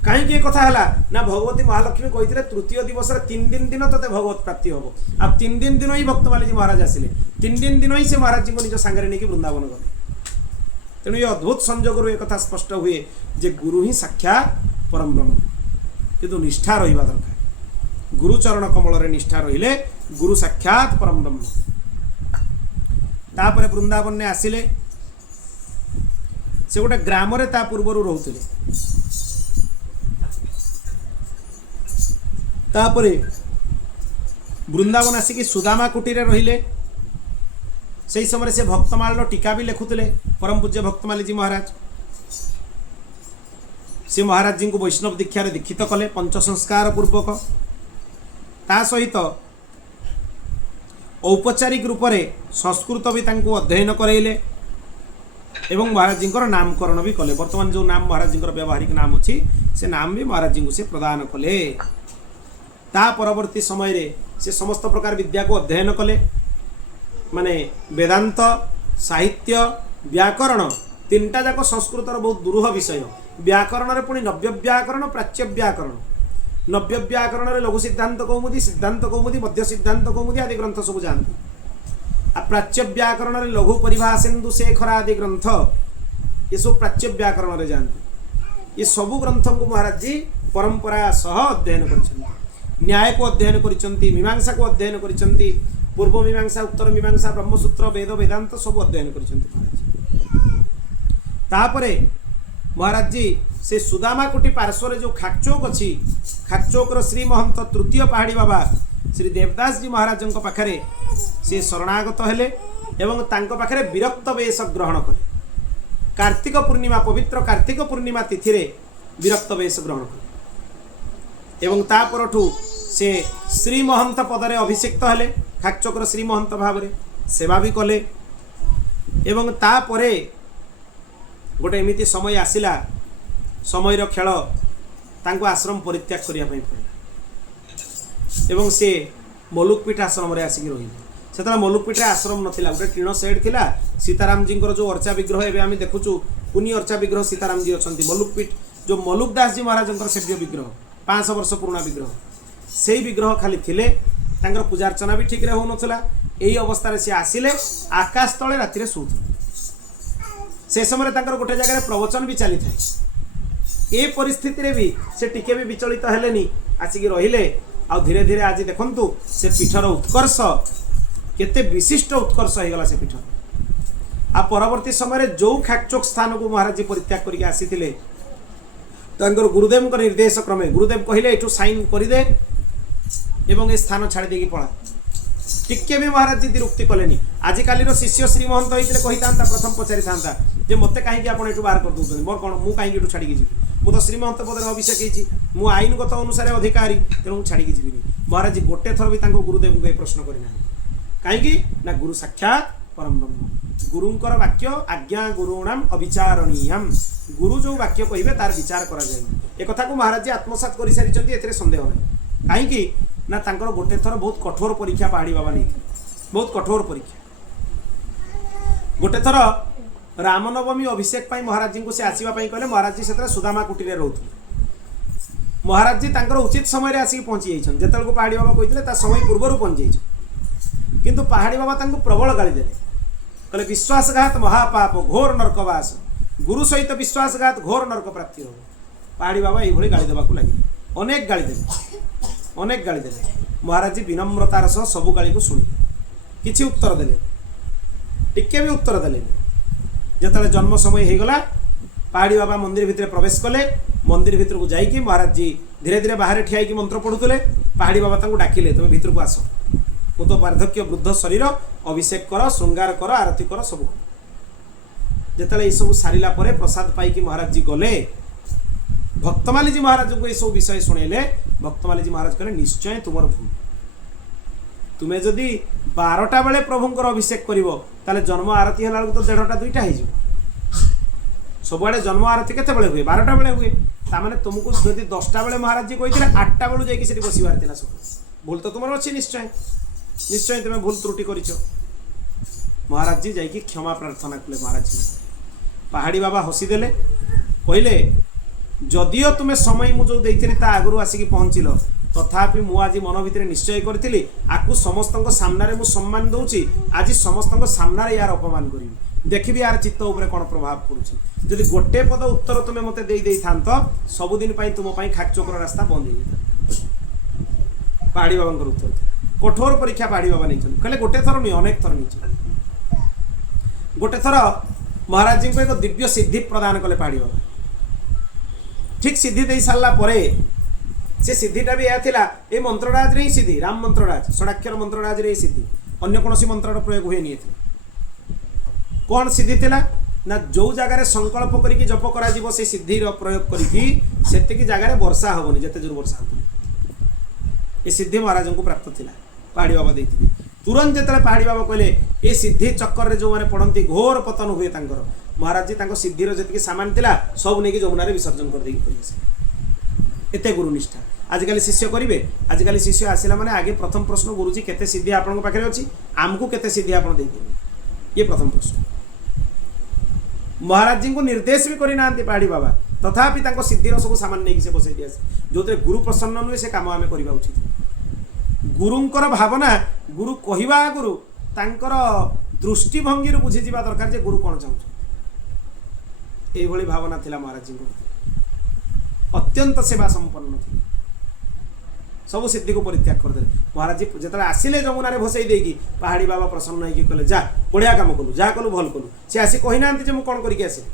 कहीं कथा है ना, भगवती महालक्ष्मी कहते तृतीय दिवस 3 दिन ते भगवत प्राप्ति हम। अब 3 दिन ही भक्तमाली जी महाराज आसिले, 3 दिन ही से महाराज जी को निज सांगे नहीं वृंदावन गले। तेणु ये अद्भुत संजोग एक कथा स्पष्ट हुए जे गुरु ही साक्षात परम ब्रह्म, किंतु निष्ठा रहिबा दरकार। गुरुचरण कमल रे निष्ठा रहिले गुरु साक्षात परम ब्रह्म। तापर वृंदावन ने आसिले, से गोटे ग्राम रे ता पूर्वरु रहउतिले। तापरे वृंदावन आसिकी सुदामा कुटीरे रहिले। से समय से भक्तमाल टीका भी लिखुले परम पूज्य भक्तमाली जी महाराज। से महाराज जी को वैष्णव दीक्षा रे दीक्षित कले पंच संस्कार पूर्वक। ता सहित औपचारिक रूप से संस्कृत भी तांको अध्ययन करैले एवं महाराज जी नामकरण भी कले। वर्तमान जो नाम महाराज जी व्यावहारिक नाम अच्छी से नाम भी महाराज जी को से प्रदान कले। ता परवर्ती समय रे से समस्त प्रकार विद्या को अध्ययन कले, माने वेदांत, साहित्य, व्याकरण, तीनटा जाक संस्कृतर बहुत दुरूह विषय। व्याकरण रे पुणी नव्य व्याकरण, प्राच्य व्याकरण। नव्य व्याकरण रे लघु सिद्धांत कौमुदी, सिद्धांत कौमुदी, मध्य सिद्धांत कौमुदी आदि ग्रंथ सब जानती। आ प्राच्य व्याकरण रे लघु परिभाषेन्दु शेखर आदि ग्रंथ ये सब प्राच्य व्याकरण रे जानती। ये सब ग्रंथ को महाराज जी परंपरा सह अध्ययन कर, न्याय को अध्ययन कर, मीमांसा को अध्ययन कर, पूर्व मीमांसा, उत्तर मीमांसा, ब्रह्मसूत्र, वेद, वेदांत सब अध्ययन कर। महाराज जी से सुदामाकुटी पार्श्व जो खाकचौक अच्छी, खाकचौकर श्री महंत तृतीय पहाड़ी बाबा श्री देवदास जी महाराज पाखरे से शरणागत हेले एवं तांको पाखरे विरक्त वेश ग्रहण कले। कार्तिक पूर्णिमा, पवित्र कार्तिक पूर्णिमा तिथि रे विरक्त वेश ग्रहण कले एवं ता परठू से श्री महंत पदरे अभिषिक्त हेले। खाकचौकर श्री महंत भाव में सेवा भी कले एवं ता परे गोटे एमिति समय आसिला ସମୟର ଖେଳ ତାଙ୍କୁ ଆଶ୍ରମ ପରିତ୍ୟାଗ କରିବା ପାଇଁ ପଡ଼ିଲା ଏବଂ ସେ ମଲୁକପୀଠ ଆଶ୍ରମରେ ଆସିକି ରହିଲେ। ସେତେବେଳେ ମଲୁକପୀଠରେ ଆଶ୍ରମ ନଥିଲା, ଗୋଟେ ଟିଣ ସେଟ୍ ଥିଲା। ସୀତାରାମଜୀଙ୍କର ଯେଉଁ ଅର୍ଚା ବିଗ୍ରହ ଏବେ ଆମେ ଦେଖୁଛୁ, କୁନି ଅର୍ଚା ବିଗ୍ରହ ସୀତାରାମଜୀ ଅଛନ୍ତି। ମଲୁକପୀଠ ଯେଉଁ ମଲୁକ ଦାସଜୀ ମହାରାଜଙ୍କର ସେବ୍ୟ ବିଗ୍ରହ, 500 ବର୍ଷ ପୁରୁଣା ବିଗ୍ରହ, ସେଇ ବିଗ୍ରହ ଖାଲି ଥିଲେ। ତାଙ୍କର ପୂଜାର୍ଚ୍ଚନା ବି ଠିକ୍ରେ ହେଉନଥିଲା। ଏହି ଅବସ୍ଥାରେ ସେ ଆସିଲେ, ଆକାଶ ତଳେ ରାତିରେ ଶୋଉଥିଲେ। ସେ ସମୟରେ ତାଙ୍କର ଗୋଟେ ଜାଗାରେ ପ୍ରବଚନ ବି ଚାଲିଥାଏ। ଏ ପରିସ୍ଥିତିରେ ବି ସେ ଟିକେ ବି ବିଚଳିତ ହେଲେନି, ଆସିକି ରହିଲେ। ଆଉ ଧୀରେ ଧୀରେ ଆଜି ଦେଖନ୍ତୁ ସେ ପୀଠର ଉତ୍କର୍ଷ କେତେ ବିଶିଷ୍ଟ ଉତ୍କର୍ଷ ହେଇଗଲା ସେ ପୀଠ। ଆଉ ପରବର୍ତ୍ତୀ ସମୟରେ ଯେଉଁ ଖାକଚୋକ ସ୍ଥାନକୁ ମହାରାଜଜୀ ପରିତ୍ୟାଗ କରିକି ଆସିଥିଲେ, ତାଙ୍କର ଗୁରୁଦେବଙ୍କ ନିର୍ଦ୍ଦେଶ କ୍ରମେ ଗୁରୁଦେବ କହିଲେ ଏଠୁ ସାଇନ୍ କରିଦେ ଏବଂ ଏ ସ୍ଥାନ ଛାଡ଼ି ଦେଇକି ପଳା। ଟିକେ ବି ମହାରାଜ ଜି ଉକ୍ତି କଲେନି। ଆଜିକାଲିର ଶିଷ୍ୟ ଶ୍ରୀମହନ୍ତ ହେଇଥିଲେ କହିଥାନ୍ତା, ପ୍ରଥମ ପଚାରିଥାନ୍ତା ଯେ ମୋତେ କାହିଁକି ଆପଣ ଏଠୁ ବାହାର କରିଦେଉଛନ୍ତି, ମୋର କ'ଣ, ମୁଁ କାହିଁକି ଏଠୁ ଛାଡ଼ିକି ଯିବି, ମୁଁ ତ ଶ୍ରୀମହନ୍ତ ପଦରେ ଅଭିଷେକ ହେଇଛି, ମୁଁ ଆଇନଗତ ଅନୁସାରେ ଅଧିକାରୀ, ତେଣୁ ମୁଁ ଛାଡ଼ିକି ଯିବିନି। ମହାରାଜ ଜି ଗୋଟେ ଥର ବି ତାଙ୍କ ଗୁରୁଦେବଙ୍କୁ ଏ ପ୍ରଶ୍ନ କରିନାହାନ୍ତି। କାହିଁକି ନା ଗୁରୁ ସାକ୍ଷାତ ପରମ ବ୍ରହ୍ମ। ଗୁରୁଙ୍କର ବାକ୍ୟ ଆଜ୍ଞା ଗୁରୁଣାମ୍ ଅବିଚାରଣୀୟମ୍। ଗୁରୁ ଯେଉଁ ବାକ୍ୟ କହିବେ ତାର ବିଚାର କରାଯାଏନି। ଏ କଥାକୁ ମହାରାଜ ଜି ଆତ୍ମସାତ କରିସାରିଛନ୍ତି, ଏଥିରେ ସନ୍ଦେହ ନାହିଁ। କାହିଁକି ନା ତାଙ୍କର ଗୋଟେ ଥର ବହୁତ କଠୋର ପରୀକ୍ଷା ପାହାଡ଼ି ବାବା ନେଇଥିଲେ, ବହୁତ କଠୋର ପରୀକ୍ଷା। ଗୋଟେ ଥର ରାମନବମୀ ଅଭିଷେକ ପାଇଁ ମହାରାଜ ଜୀଙ୍କୁ ସେ ଆସିବା ପାଇଁ କହିଲେ। ମହାରାଜ ଜୀ ସେତେବେଳେ ସୁଦାମା କୁଟିରେ ରହୁଥିଲେ। ମହାରାଜ ଜୀ ତାଙ୍କର ଉଚିତ ସମୟରେ ଆସିକି ପହଞ୍ଚି ଯାଇଛନ୍ତି। ଯେତେବେଳକୁ ପାହାଡ଼ି ବାବା କହିଥିଲେ ତା ସମୟ ପୂର୍ବରୁ ପହଞ୍ଚି ଯାଇଛନ୍ତି। କିନ୍ତୁ ପାହାଡ଼ି ବାବା ତାଙ୍କୁ ପ୍ରବଳ ଗାଳି ଦେଲେ, କହିଲେ ବିଶ୍ୱାସଘାତ ମହାପାପ, ଘୋର ନର୍କବାସ। ଗୁରୁ ସହିତ ବିଶ୍ୱାସଘାତ, ଘୋର ନର୍କ ପ୍ରାପ୍ତି ହେବ। ପାହାଡ଼ି ବାବା ଏଇଭଳି ଗାଳି ଦେବାକୁ ଲାଗିଲେ, ଅନେକ ଗାଳି ଦେଲେ, ଅନେକ ଗାଳି ଦେଲେ। ମହାରାଜ ଜୀ ବିନମ୍ରତାର ସହ ସବୁ ଗାଳିକୁ ଶୁଣିଲେ, କିଛି ଉତ୍ତର ଦେଲେ, ଟିକେ ବି ଉତ୍ତର ଦେଲେନି। ଯେତେବେଳେ ଜନ୍ମ ସମୟ ହେଇଗଲା, ପାହାଡ଼ି ବାବା ମନ୍ଦିର ଭିତରେ ପ୍ରବେଶ କଲେ। ମନ୍ଦିର ଭିତରକୁ ଯାଇକି ମହାରାଜ ଜୀ ଧୀରେ ଧୀରେ ବାହାରେ ଠିଆ ହେଇକି ମନ୍ତ୍ର ପଢ଼ୁଥିଲେ। ପାହାଡ଼ି ବାବା ତାଙ୍କୁ ଡାକିଲେ, ତୁମେ ଭିତରକୁ ଆସ, ମୁଁ ତ ବାର୍ଦ୍ଧକ୍ୟ ବୃଦ୍ଧ ଶରୀର, ଅଭିଷେକ କର, ଶୃଙ୍ଗାର କର, ଆରତି କର, ସବୁ। ଯେତେବେଳେ ଏସବୁ ସାରିଲା ପରେ ପ୍ରସାଦ ପାଇକି ମହାରାଜ ଜୀ ଗଲେ, ଭକ୍ତମାଲିଜୀ ମହାରାଜଙ୍କୁ ଏସବୁ ବିଷୟ ଶୁଣେଇଲେ। ଭକ୍ତମାଲିଜୀ ମହାରାଜ କହିଲେ ନିଶ୍ଚୟ ତୁମର ଭୁଲ। ତୁମେ ଯଦି 12ଟା ବେଳେ ପ୍ରଭୁଙ୍କର ଅଭିଷେକ କରିବ, ତାହେଲେ ଜନ୍ମ ଆରତି ହେଲା ବେଳକୁ ତ 1:30ଟା 2ଟା ହେଇଯିବ। ସବୁଆଡ଼େ ଜନ୍ମ ଆରତି କେତେବେଳେ ହୁଏ? 12ଟା ବେଳେ ହୁଏ। ତାମାନେ ତୁମକୁ ଯଦି 10ଟା ବେଳେ ମହାରାଜ ଜୀ କହିଥିଲେ, 8ଟା ବେଳୁ ଯାଇକି ସେଠି ବସିବାର ଥିଲା। ସବୁ ଭୁଲ ତ ତୁମର ଅଛି, ନିଶ୍ଚୟ ନିଶ୍ଚୟ ତୁମେ ଭୁଲ ତ୍ରୁଟି କରିଛ। ମହାରାଜ ଜୀ ଯାଇକି କ୍ଷମା ପ୍ରାର୍ଥନା କଲେ ମହାରାଜ ଜୀ। ପାହାଡ଼ି ବାବା ହସିଦେଲେ, କହିଲେ ଯଦିଓ ତୁମେ ସମୟ ମୁଁ ଯେଉଁ ଦେଇଥିଲି ତା ଆଗରୁ ଆସିକି ପହଞ୍ଚିଲ, ତଥାପି ମୁଁ ଆଜି ମନ ଭିତରେ ନିଶ୍ଚୟ କରିଥିଲି ଆକୁ ସମସ୍ତଙ୍କ ସାମ୍ନାରେ ମୁଁ ସମ୍ମାନ ଦେଉଛି, ଆଜି ସମସ୍ତଙ୍କ ସାମ୍ନାରେ ୟାର ଅପମାନ କରିବି, ଦେଖିବି ୟାର ଚିତ୍ତ ଉପରେ କ'ଣ ପ୍ରଭାବ ପଡ଼ୁଛି। ଯଦି ଗୋଟେ ପଦ ଉତ୍ତର ତୁମେ ମୋତେ ଦେଇଥାନ୍ତ, ସବୁଦିନ ପାଇଁ ତୁମ ପାଇଁ ଖାକଚୋକର ରାସ୍ତା ବନ୍ଦ ହେଇଯାଇଥାନ୍ତା। ପାହାଡ଼ି ବାବାଙ୍କର ଉତ୍ତର କଠୋର ପରୀକ୍ଷା ପାହାଡ଼ି ବାବା ନେଇଛନ୍ତି। କହିଲେ ଗୋଟେ ଥର ନୁହେଁ, ଅନେକ ଥର ନେଇଛନ୍ତି। ଗୋଟେ ଥର ମହାରାଜ ଜୀଙ୍କୁ ଏକ ଦିବ୍ୟ ସିଦ୍ଧି ପ୍ରଦାନ କଲେ ପାହାଡ଼ି ବାବା। ଠିକ୍ ସିଦ୍ଧି ଦେଇ ସାରିଲା ପରେ, ସେ ସିଦ୍ଧିଟା ବି ଏହା ଥିଲା, ଏ ମନ୍ତ୍ରରାଜରେ ହିଁ ସିଦ୍ଧି, ରାମ ମନ୍ତ୍ରରାଜ, ଷଡ଼ାକ୍ଷର ମନ୍ତ୍ରରାଜରେ ହିଁ ସିଦ୍ଧି, ଅନ୍ୟ କୌଣସି ମନ୍ତ୍ରର ପ୍ରୟୋଗ ହୁଏନି ଏଥିରେ। କ'ଣ ସିଦ୍ଧି ଥିଲା ନା ଯେଉଁ ଜାଗାରେ ସଂକଳ୍ପ କରିକି ଜପ କରାଯିବ ସେ ସିଦ୍ଧିର ପ୍ରୟୋଗ କରିକି, ସେତିକି ଜାଗାରେ ବର୍ଷା ହେବନି, ଯେତେ ଜୋର ବର୍ଷା ହେବନି। ଏ ସିଦ୍ଧି ମହାରାଜଙ୍କୁ ପ୍ରାପ୍ତ ଥିଲା, ପାହାଡ଼ି ବାବା ଦେଇଥିଲେ। ତୁରନ୍ତ ଯେତେବେଳେ ପାହାଡ଼ି ବାବା କହିଲେ ଏ ସିଦ୍ଧି ଚକ୍କରରେ ଯେଉଁମାନେ ପଡ଼ନ୍ତି ଘୋର ପତନ ହୁଏ ତାଙ୍କର, ମହାରାଜ ଜୀ ତାଙ୍କ ସିଦ୍ଧିର ଯେତିକି ସାମାନ ଥିଲା ସବୁ ନେଇକି ଯମୁନାରେ ବିସର୍ଜନ କରିଦେଇକି ପଳେଇ ଆସିଲେ। ଏତେ ଗୁରୁନିଷ୍ଠା। ଆଜିକାଲି ଶିଷ୍ୟ କରିବେ? ଆଜିକାଲି ଶିଷ୍ୟ ଆସିଲା ମାନେ ଆଗେ ପ୍ରଥମ ପ୍ରଶ୍ନ, ଗୁରୁଜୀ କେତେ ସିଦ୍ଧି ଆପଣଙ୍କ ପାଖରେ ଅଛି, ଆମକୁ କେତେ ସିଦ୍ଧି ଆପଣ ଦେଇଦେବେ, ଇଏ ପ୍ରଥମ ପ୍ରଶ୍ନ। ମହାରାଜ ଜୀଙ୍କୁ ନିର୍ଦ୍ଦେଶ ବି କରିନାହାନ୍ତି ପାହାଡ଼ି ବାବା, ତଥାପି ତାଙ୍କ ସିଦ୍ଧିର ସବୁ ସାମାନ ନେଇକି ସେ ବସେଇ ଦିଆସେ। ଯେଉଁଥିରେ ଗୁରୁ ପ୍ରସନ୍ନ ନୁହେଁ ସେ କାମ ଆମେ କରିବା ଉଚିତ। ଗୁରୁଙ୍କର ଭାବନା, ଗୁରୁ କହିବା ଆଗରୁ ତାଙ୍କର ଦୃଷ୍ଟିଭଙ୍ଗୀରୁ ବୁଝିଯିବା ଦରକାର ଯେ ଗୁରୁ କ'ଣ ଚାହୁଁଛନ୍ତି। ଏଇଭଳି ଭାବନା ଥିଲା ମହାରାଜ ଜୀଙ୍କ ଭିତରେ। ଅତ୍ୟନ୍ତ ସେବା ସମ୍ପନ୍ନ ଥିଲେ। ସବୁ ସିଦ୍ଧିକୁ ପରିତ୍ୟାଗ କରିଦେଲେ। ମହାରାଜ ଜୀ ଯେତେବେଳେ ଆସିଲେ ଯମୁନାରେ ଭସେଇ ଦେଇକି, ପାହାଡ଼ି ବାବା ପ୍ରସନ୍ନ ହେଇକି କହିଲେ ଯା, ବଢ଼ିଆ କାମ କଲୁ, ଯାହା କଲୁ ଭଲ କଲୁ। ସେ ଆସି କହିନାହାନ୍ତି ଯେ ମୁଁ କ'ଣ କରିକି ଆସିଲି,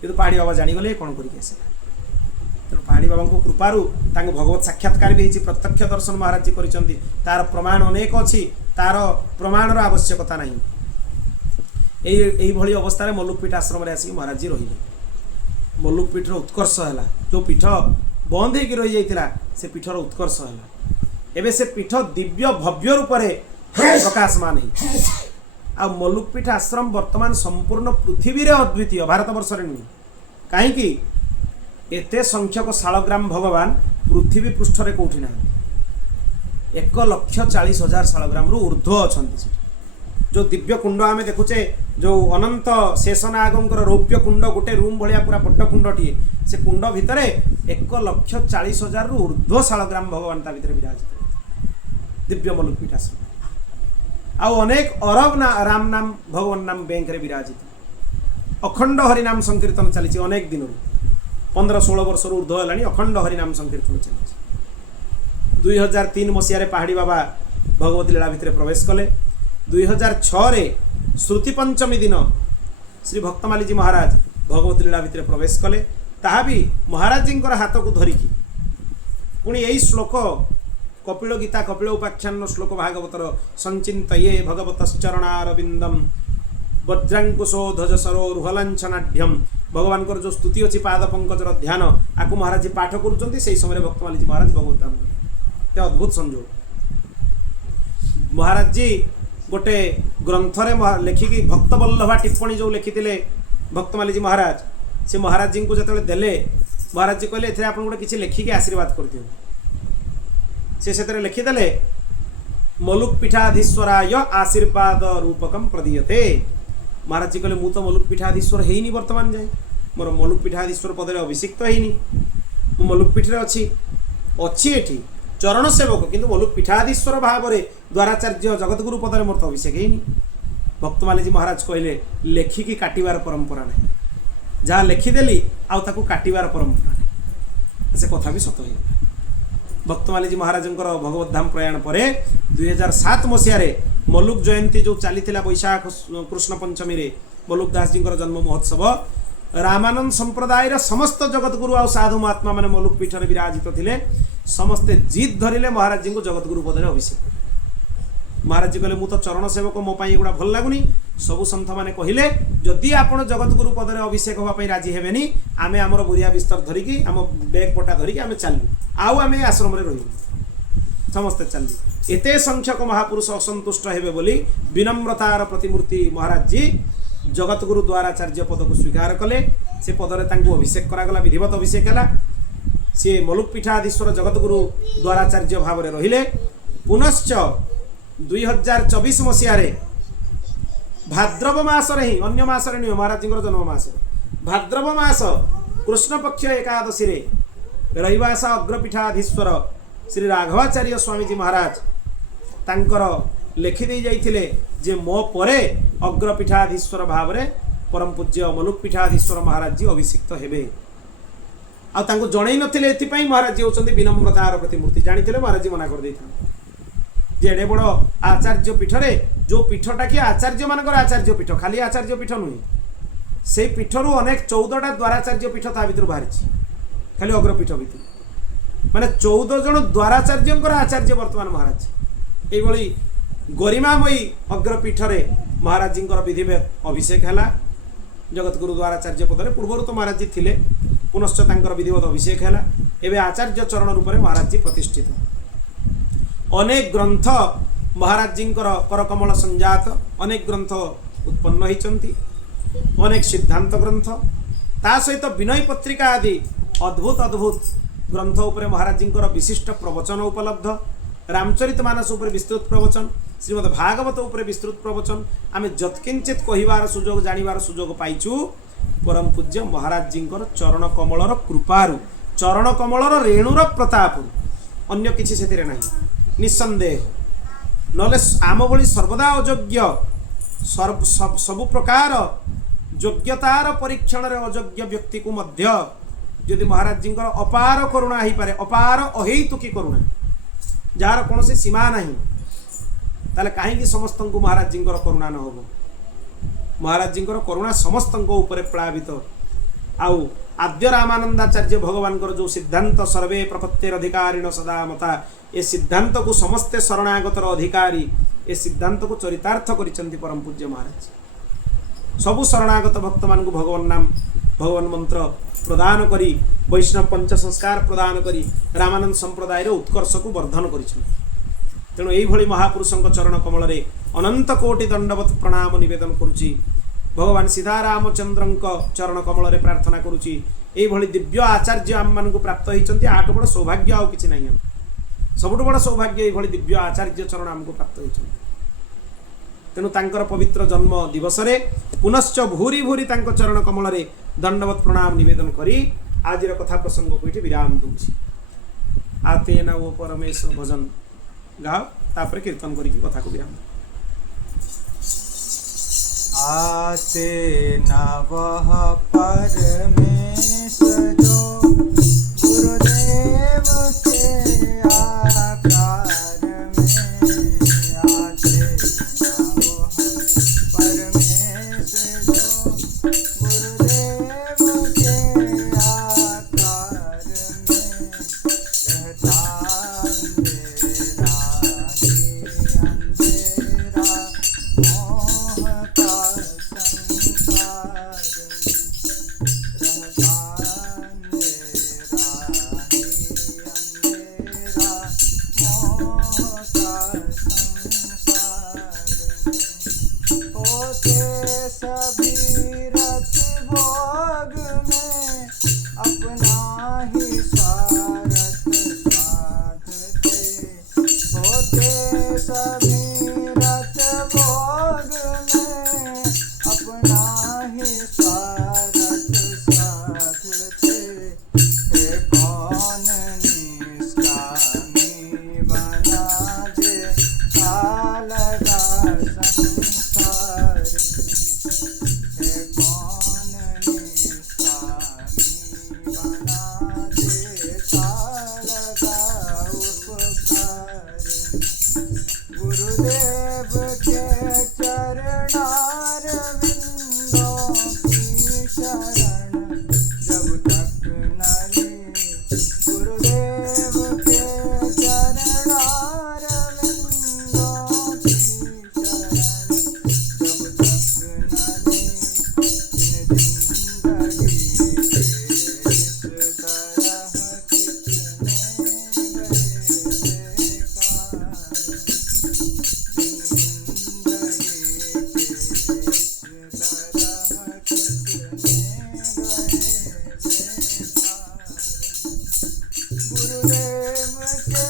କିନ୍ତୁ ପାହାଡ଼ି ବାବା ଜାଣିଗଲେ କ'ଣ କରିକି ଆସିଲା। ତେଣୁ ପାହାଡ଼ି ବାବାଙ୍କ କୃପାରୁ ତାଙ୍କୁ ଭଗବତ ସାକ୍ଷାତକାର ବି ହେଇଛି, ପ୍ରତ୍ୟକ୍ଷ ଦର୍ଶନ ମହାରାଜ ଜୀ କରିଛନ୍ତି। ତାର ପ୍ରମାଣ ଅନେକ ଅଛି, ତାର ପ୍ରମାଣର ଆବଶ୍ୟକତା ନାହିଁ। এইଭଳି ଅବସ୍ଥାରେ ମଲ୍ଲୁକପୀଠ ଆଶ୍ରମରେ ଆସିକି ମହାରାଜ ଜୀ ରହିଲେ। ମଲ୍ଲୁକପୀଠର ଉତ୍କର୍ଷ ହେଲା। ଯେଉଁ ପୀଠ ବନ୍ଦ ହେଇକି ରହିଯାଇଥିଲା ସେ ପୀଠର ଉତ୍କର୍ଷ ହେଲା। ଏବେ ସେ ପୀଠ ଦିବ୍ୟ ଭବ୍ୟ ରୂପରେ ପ୍ରକାଶମାନ ହେଇଛି। ଆଉ ମଲ୍ଲୁକପୀଠ ଆଶ୍ରମ ବର୍ତ୍ତମାନ ସମ୍ପୂର୍ଣ୍ଣ ପୃଥିବୀରେ ଅଦ୍ୱିତୀୟ, ଭାରତବର୍ଷରେ ନୁହେଁ। କାହିଁକି एते संख्यक शालग्राम भगवान पृथ्वी पृष्ठ रे कोठी ना 1,40,000 शालग्राम रु ऊर्ध्व अछंती जो दिव्य कुंड आमे देखुचे जो अनंत शेषनागंकर रौप्य कुंड गोटे रूम भलिया पूरा बड्ड कुंडटीए से कुंड भितरे 1,40,000 रु ऊर्ध्व शालग्राम भगवान ता भितरे विराजित दिव्य मलुक पीठासन आ अनेक अरब ना राम नाम भगवान नाम बैंक रे विराजित अखंड हरिनाम संकीर्तन चली अनेक दिन 15-16 वर्ष ऊर्ध्व है अखंड हरिनाम संकीर्तन चली 2003 मसीह पहाड़ी बाबा भगवती लीला भितर प्रवेश कले 2006 श्रुति पंचमी दिन श्री भक्तमाली जी महाराज भगवती लीला भितर प्रवेश कले ताहा भी महाराज जी हाथ को धरिकी पुणी यही श्लोक कपिल गीता कपिल उपाख्यान श्लोक भागवतर संचिंत ये भगवतश्चरणारविंदम वज्रांकुशो ध्वज सरो रुहलांछनाढ्यम भगवान को जो स्तुति अच्छी पाद पंकजर ध्यान आपको महाराज जी पाठ करुँच से समय भक्तमाली जी महाराज भगवत धाम ते अद्भुत संजोग महाराज जी गोटे ग्रंथरे लेखिकी भक्तवल्लभा टिप्पणी जो लिखिते भक्तमाली जी महाराज से महाराज जी को जो देले महाराज जी कहले एथे आपन गोटे किछि लेखिकी आशीर्वाद कर दियो से लिखिदेले मलुक पीठाधीश्वराय आशीर्वाद रूपकम प्रदीयते महाराज जी कहले मु तो मलुक पीठाधीश्वर हेनी वर्तमान जाए मोर मलुक पीठाधीश्वर पदरे अभिषिक्त हेनी मु मलुक पीठ अच्छी एठी चरण सेवक किंतु मलुक पीठाधीश्वर भाव में द्वाराचार्य जगतगुरु पदरे मोर तो अभिषेक हेनी भक्तमाली जी महाराज कहले लेखिकी काटिबार परंपरा नहीं जहाँ लिखिदेली आउ ताकू काटिबार परंपरा नहीं से कथा भी सत हो भक्तमाली जी महाराज भगवत धाम प्रयाण पर 2007 मसीह मलुक जयंती जो चली बैशाख कृष्ण पंचमी रे मलुक दास जी जन्म महोत्सव रामानंद संप्रदायर समस्त जगतगुरु आ साधु महात्मा माने मलुक पीठ में विराजित थिले समस्ते जीत धरिले महाराज जी को जगतगुरु पदरे अभिषेक महाराज जी कहले मु तो चरण सेवक मो पाई एगुड़ा भल लगुनी सबु सन्थ माने कहिले जदि आपण जगतगुरु पदरे अभिषेक होगा पाई राजी हेबेनी आमे हमर बुरिया बिस्तर धरिकी आम बैग पटा धरिकी आमे चलू आउ आमे आश्रम रे रहिबू समस्ते चलू एते संख्यक महापुरुष असंतुष्ट हेबे बोली विनम्रतार प्रतिमूर्ति महाराज जी जगतगुरु द्वाराचार्य पद को स्वीकार कले से पदरे तांको अभिषेक करागला विधिवत अभिषेक हला से मलुक पीठाधीश्वर जगतगुरु द्वाराचार्य भाव में रहिले पुनश्च 2024 मसीह भाद्रव मासरे ही अन्य मासरे नुह महाराज जी जन्म मास भाद्रव मास कृष्ण पक्ष एकादशी रे रविवास अग्रपीठाधीश्वर श्री राघवाचार्य स्वामी जी महाराज तांकर लिखिदे जाइथिले जे मो परे अग्रपीठाधीश्वर भाव में परम पूज्य मलुक पीठाधीश्वर महाराज जी अभिषिक्त हेबे आ तांको जणै नथिले एथिपई महाराज जी होचंदी विनम्रतार प्रतिमूर्ति जानिथिले महाराज जी मना कर दैथा जे एडे बड़ आचार्य पीठरे जो पीठटा कि आचार्य मानकर आचार्य पीठ खाली आचार्य पीठ नुहे से पीठरू अनेक 14टा द्वाराचार्य पीठ ता भितर बाहरी खाली अग्रपीठ भितर माने 14 जन द्वाराचार्यंकर आचार्य वर्तमान महाराज एभली गरिमामयी अग्रपीठरे महाराज जी विधिवत अभिषेक है जगतगुरु द्वाराचार्य पदरे पूर्वर तो महाराज जी थिले पुनश्च तांकर विधिवत अभिषेक है एवं आचार्य चरण रूप में महाराज जी प्रतिष्ठित अनेक ग्रंथ महाराज जी करकमल संजात अनेक ग्रंथ उत्पन्न होती अनेक सिद्धांत ग्रंथ ता सहित विनय पत्रिका आदि अद्भुत अद्भुत ग्रंथ उपर महाराज जी विशिष्ट प्रवचन उपलब्ध रामचरित मानस उपर विस्तृत प्रवचन श्रीमद भागवत उपर विस्तृत प्रवचन आम जत्किंचित कहिबार सुजोग जानिबार सुजोग पाइचु परम पूज्य महाराज जी चरण कमलर कृपारु चरण कमलर रेणुर प्रताप अन्य किसी से नहीं निसंदेह नले आम भली सर्वदा अयोग्य सबु प्रकार योग्यतार परीक्षण रे अयोग्य व्यक्ति को मध्य यदि महाराज जी अपार करुणा ही पारे अपार अहेतुकी करुणा जार कौन सी सीमा नहीं ताले कहीं समस्त को महाराज जी करुणा न हो महाराज जी करुणा समस्त ऊपर प्लावित आउ आद्य रामानंदाचार्य भगवान जो सिद्धांत सर्वे प्रपत्तिर अधिकारीण सदा मता ए सिद्धांत को समस्ते शरणागतर अधिकारी ए सिद्धांत को चरितार्थ करिसंति परम पूज्य महाराज सबु शरणागत भक्त मान को भगवान नाम भगवान मंत्र प्रदान करी वैष्णव पंच संस्कार प्रदान करी रामानंद संप्रदाय उत्कर्ष को वर्धन करिसंति तेणु यही महापुरुषों चरण कमल रे अनंत कोटि दंडवत प्रणाम निवेदन करुची भगवान सीतारामचंद्र चरण कमल रे प्रार्थना करुची ये दिव्य आचार्य आम मान प्राप्त होती आठ बड़ सौभाग्य आउ कि ना सबुठ बड़ सौभाग्य ये दिव्य आचार्य चरण आमको प्राप्त होती तेणु तांकर पवित्र जन्म दिवस रे पुनश्च भूरी भूरी तांको चरण कमल रे दंडवत प्रणाम निवेदन करी आज कथा प्रसंग को ये विराम दूची आते ना वो परमेश्वर भजन गाओ तापर कीर्तन करी कथा को विराम आते नवः परमेश्वर जो गुरुदेव के आकार में आते नवः परमेश्वर जो गुरुदेव के आकार में रहता अंधेरा ही अंधेरा मोह का संसार रहता अंधेरा ही अंधेरा मोह का संसार होते सभी रत भोग में अपना ही स्वार्थ साधते होते सभी रत भोग में अपना ही स्वार्थ साधते हे कौन निष्कामी बना दे लगा संसार हे कौन निष्कामी बना देता लगा उपकार गुरुदेव के चरणार विंदों की शरण जब तक न ली गुरुदेव के चरणार विंदों की शरण जब तक न ली इन जिंदगी के इस तरह कितने गए बेकार गुरुदेव के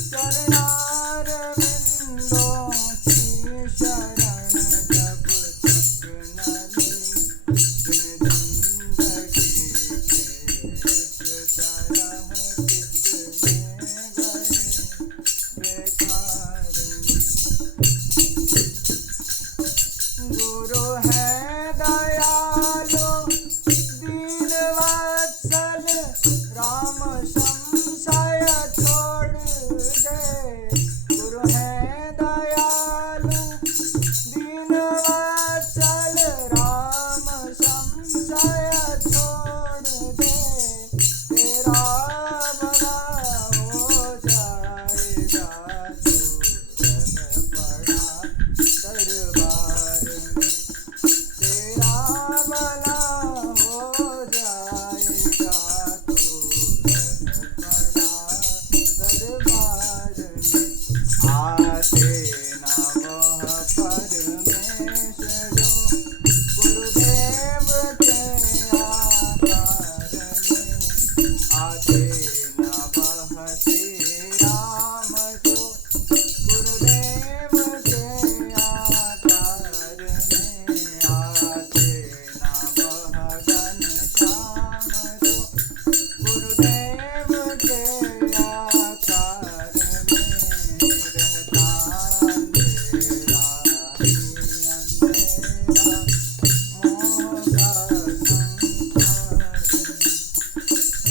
चरणार विंदों की शरण जब तक न ली जिंदगी के इस तरह कितने गए बेकार गुरु है दयालु दीन वत्सल राम संशय छोड़ दे गुरु है दयालु दीन वत्सल राम संशय छोड़ दे तेरा भला हो जाएगा तू रह पड़ा दरबार में तेरा भला हो जाएगा तू रह पड़ा दरबार में आते नवः परमेश्वर जो गुरुदेव के आकार में आते नवः श्री राम जो गुरुदेव के आकार में आते नवः घनश्याम जो गुरुदेव के आकार में रहता अंधेरा ही अंधेरा मोह का संसार रहता अंधेरा ही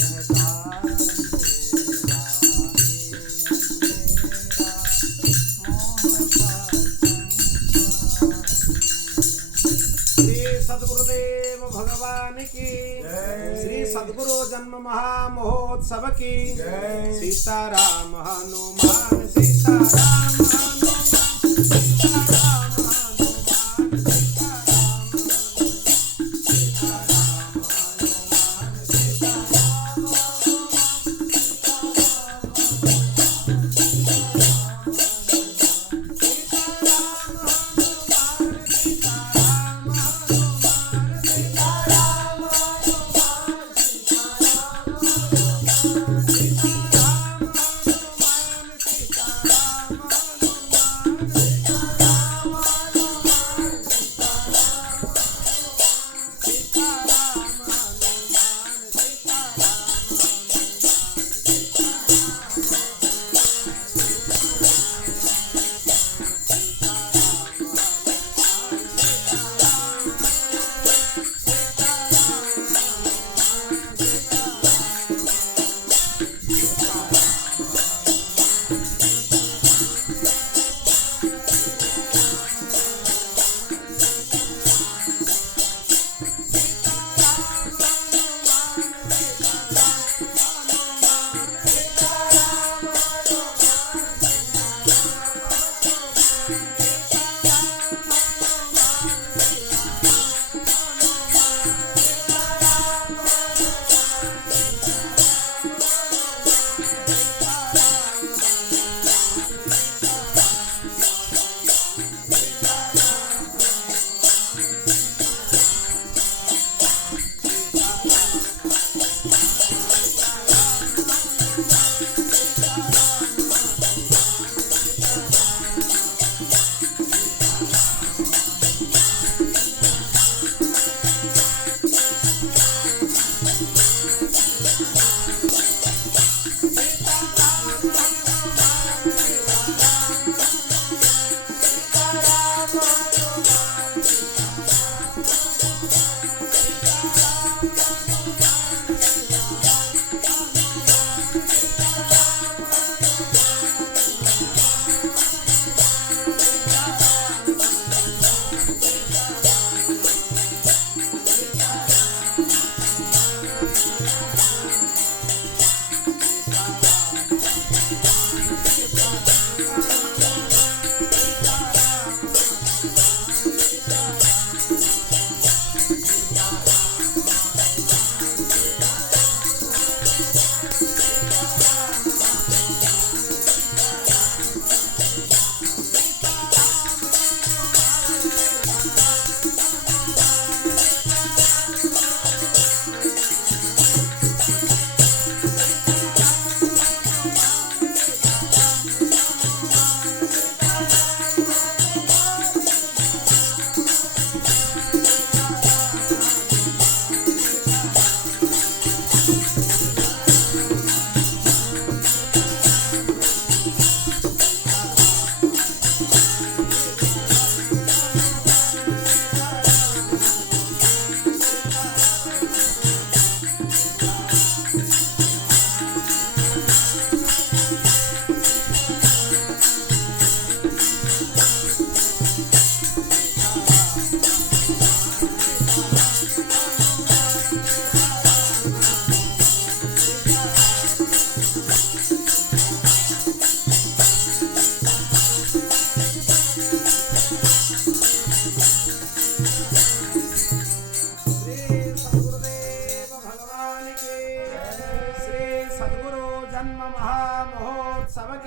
अंधेरा मोह का संसार श्री सद्गुरुदेव भगवान की श्री सद्गुरु जन्म महामहोत्सव की सीताराम हनुमान सीताराम हनुमान सीताराम हनुमान सीताराम सीताराम हनुमान सीताराम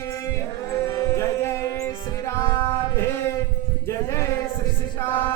जय जय श्री राधे जय जय श्री सीता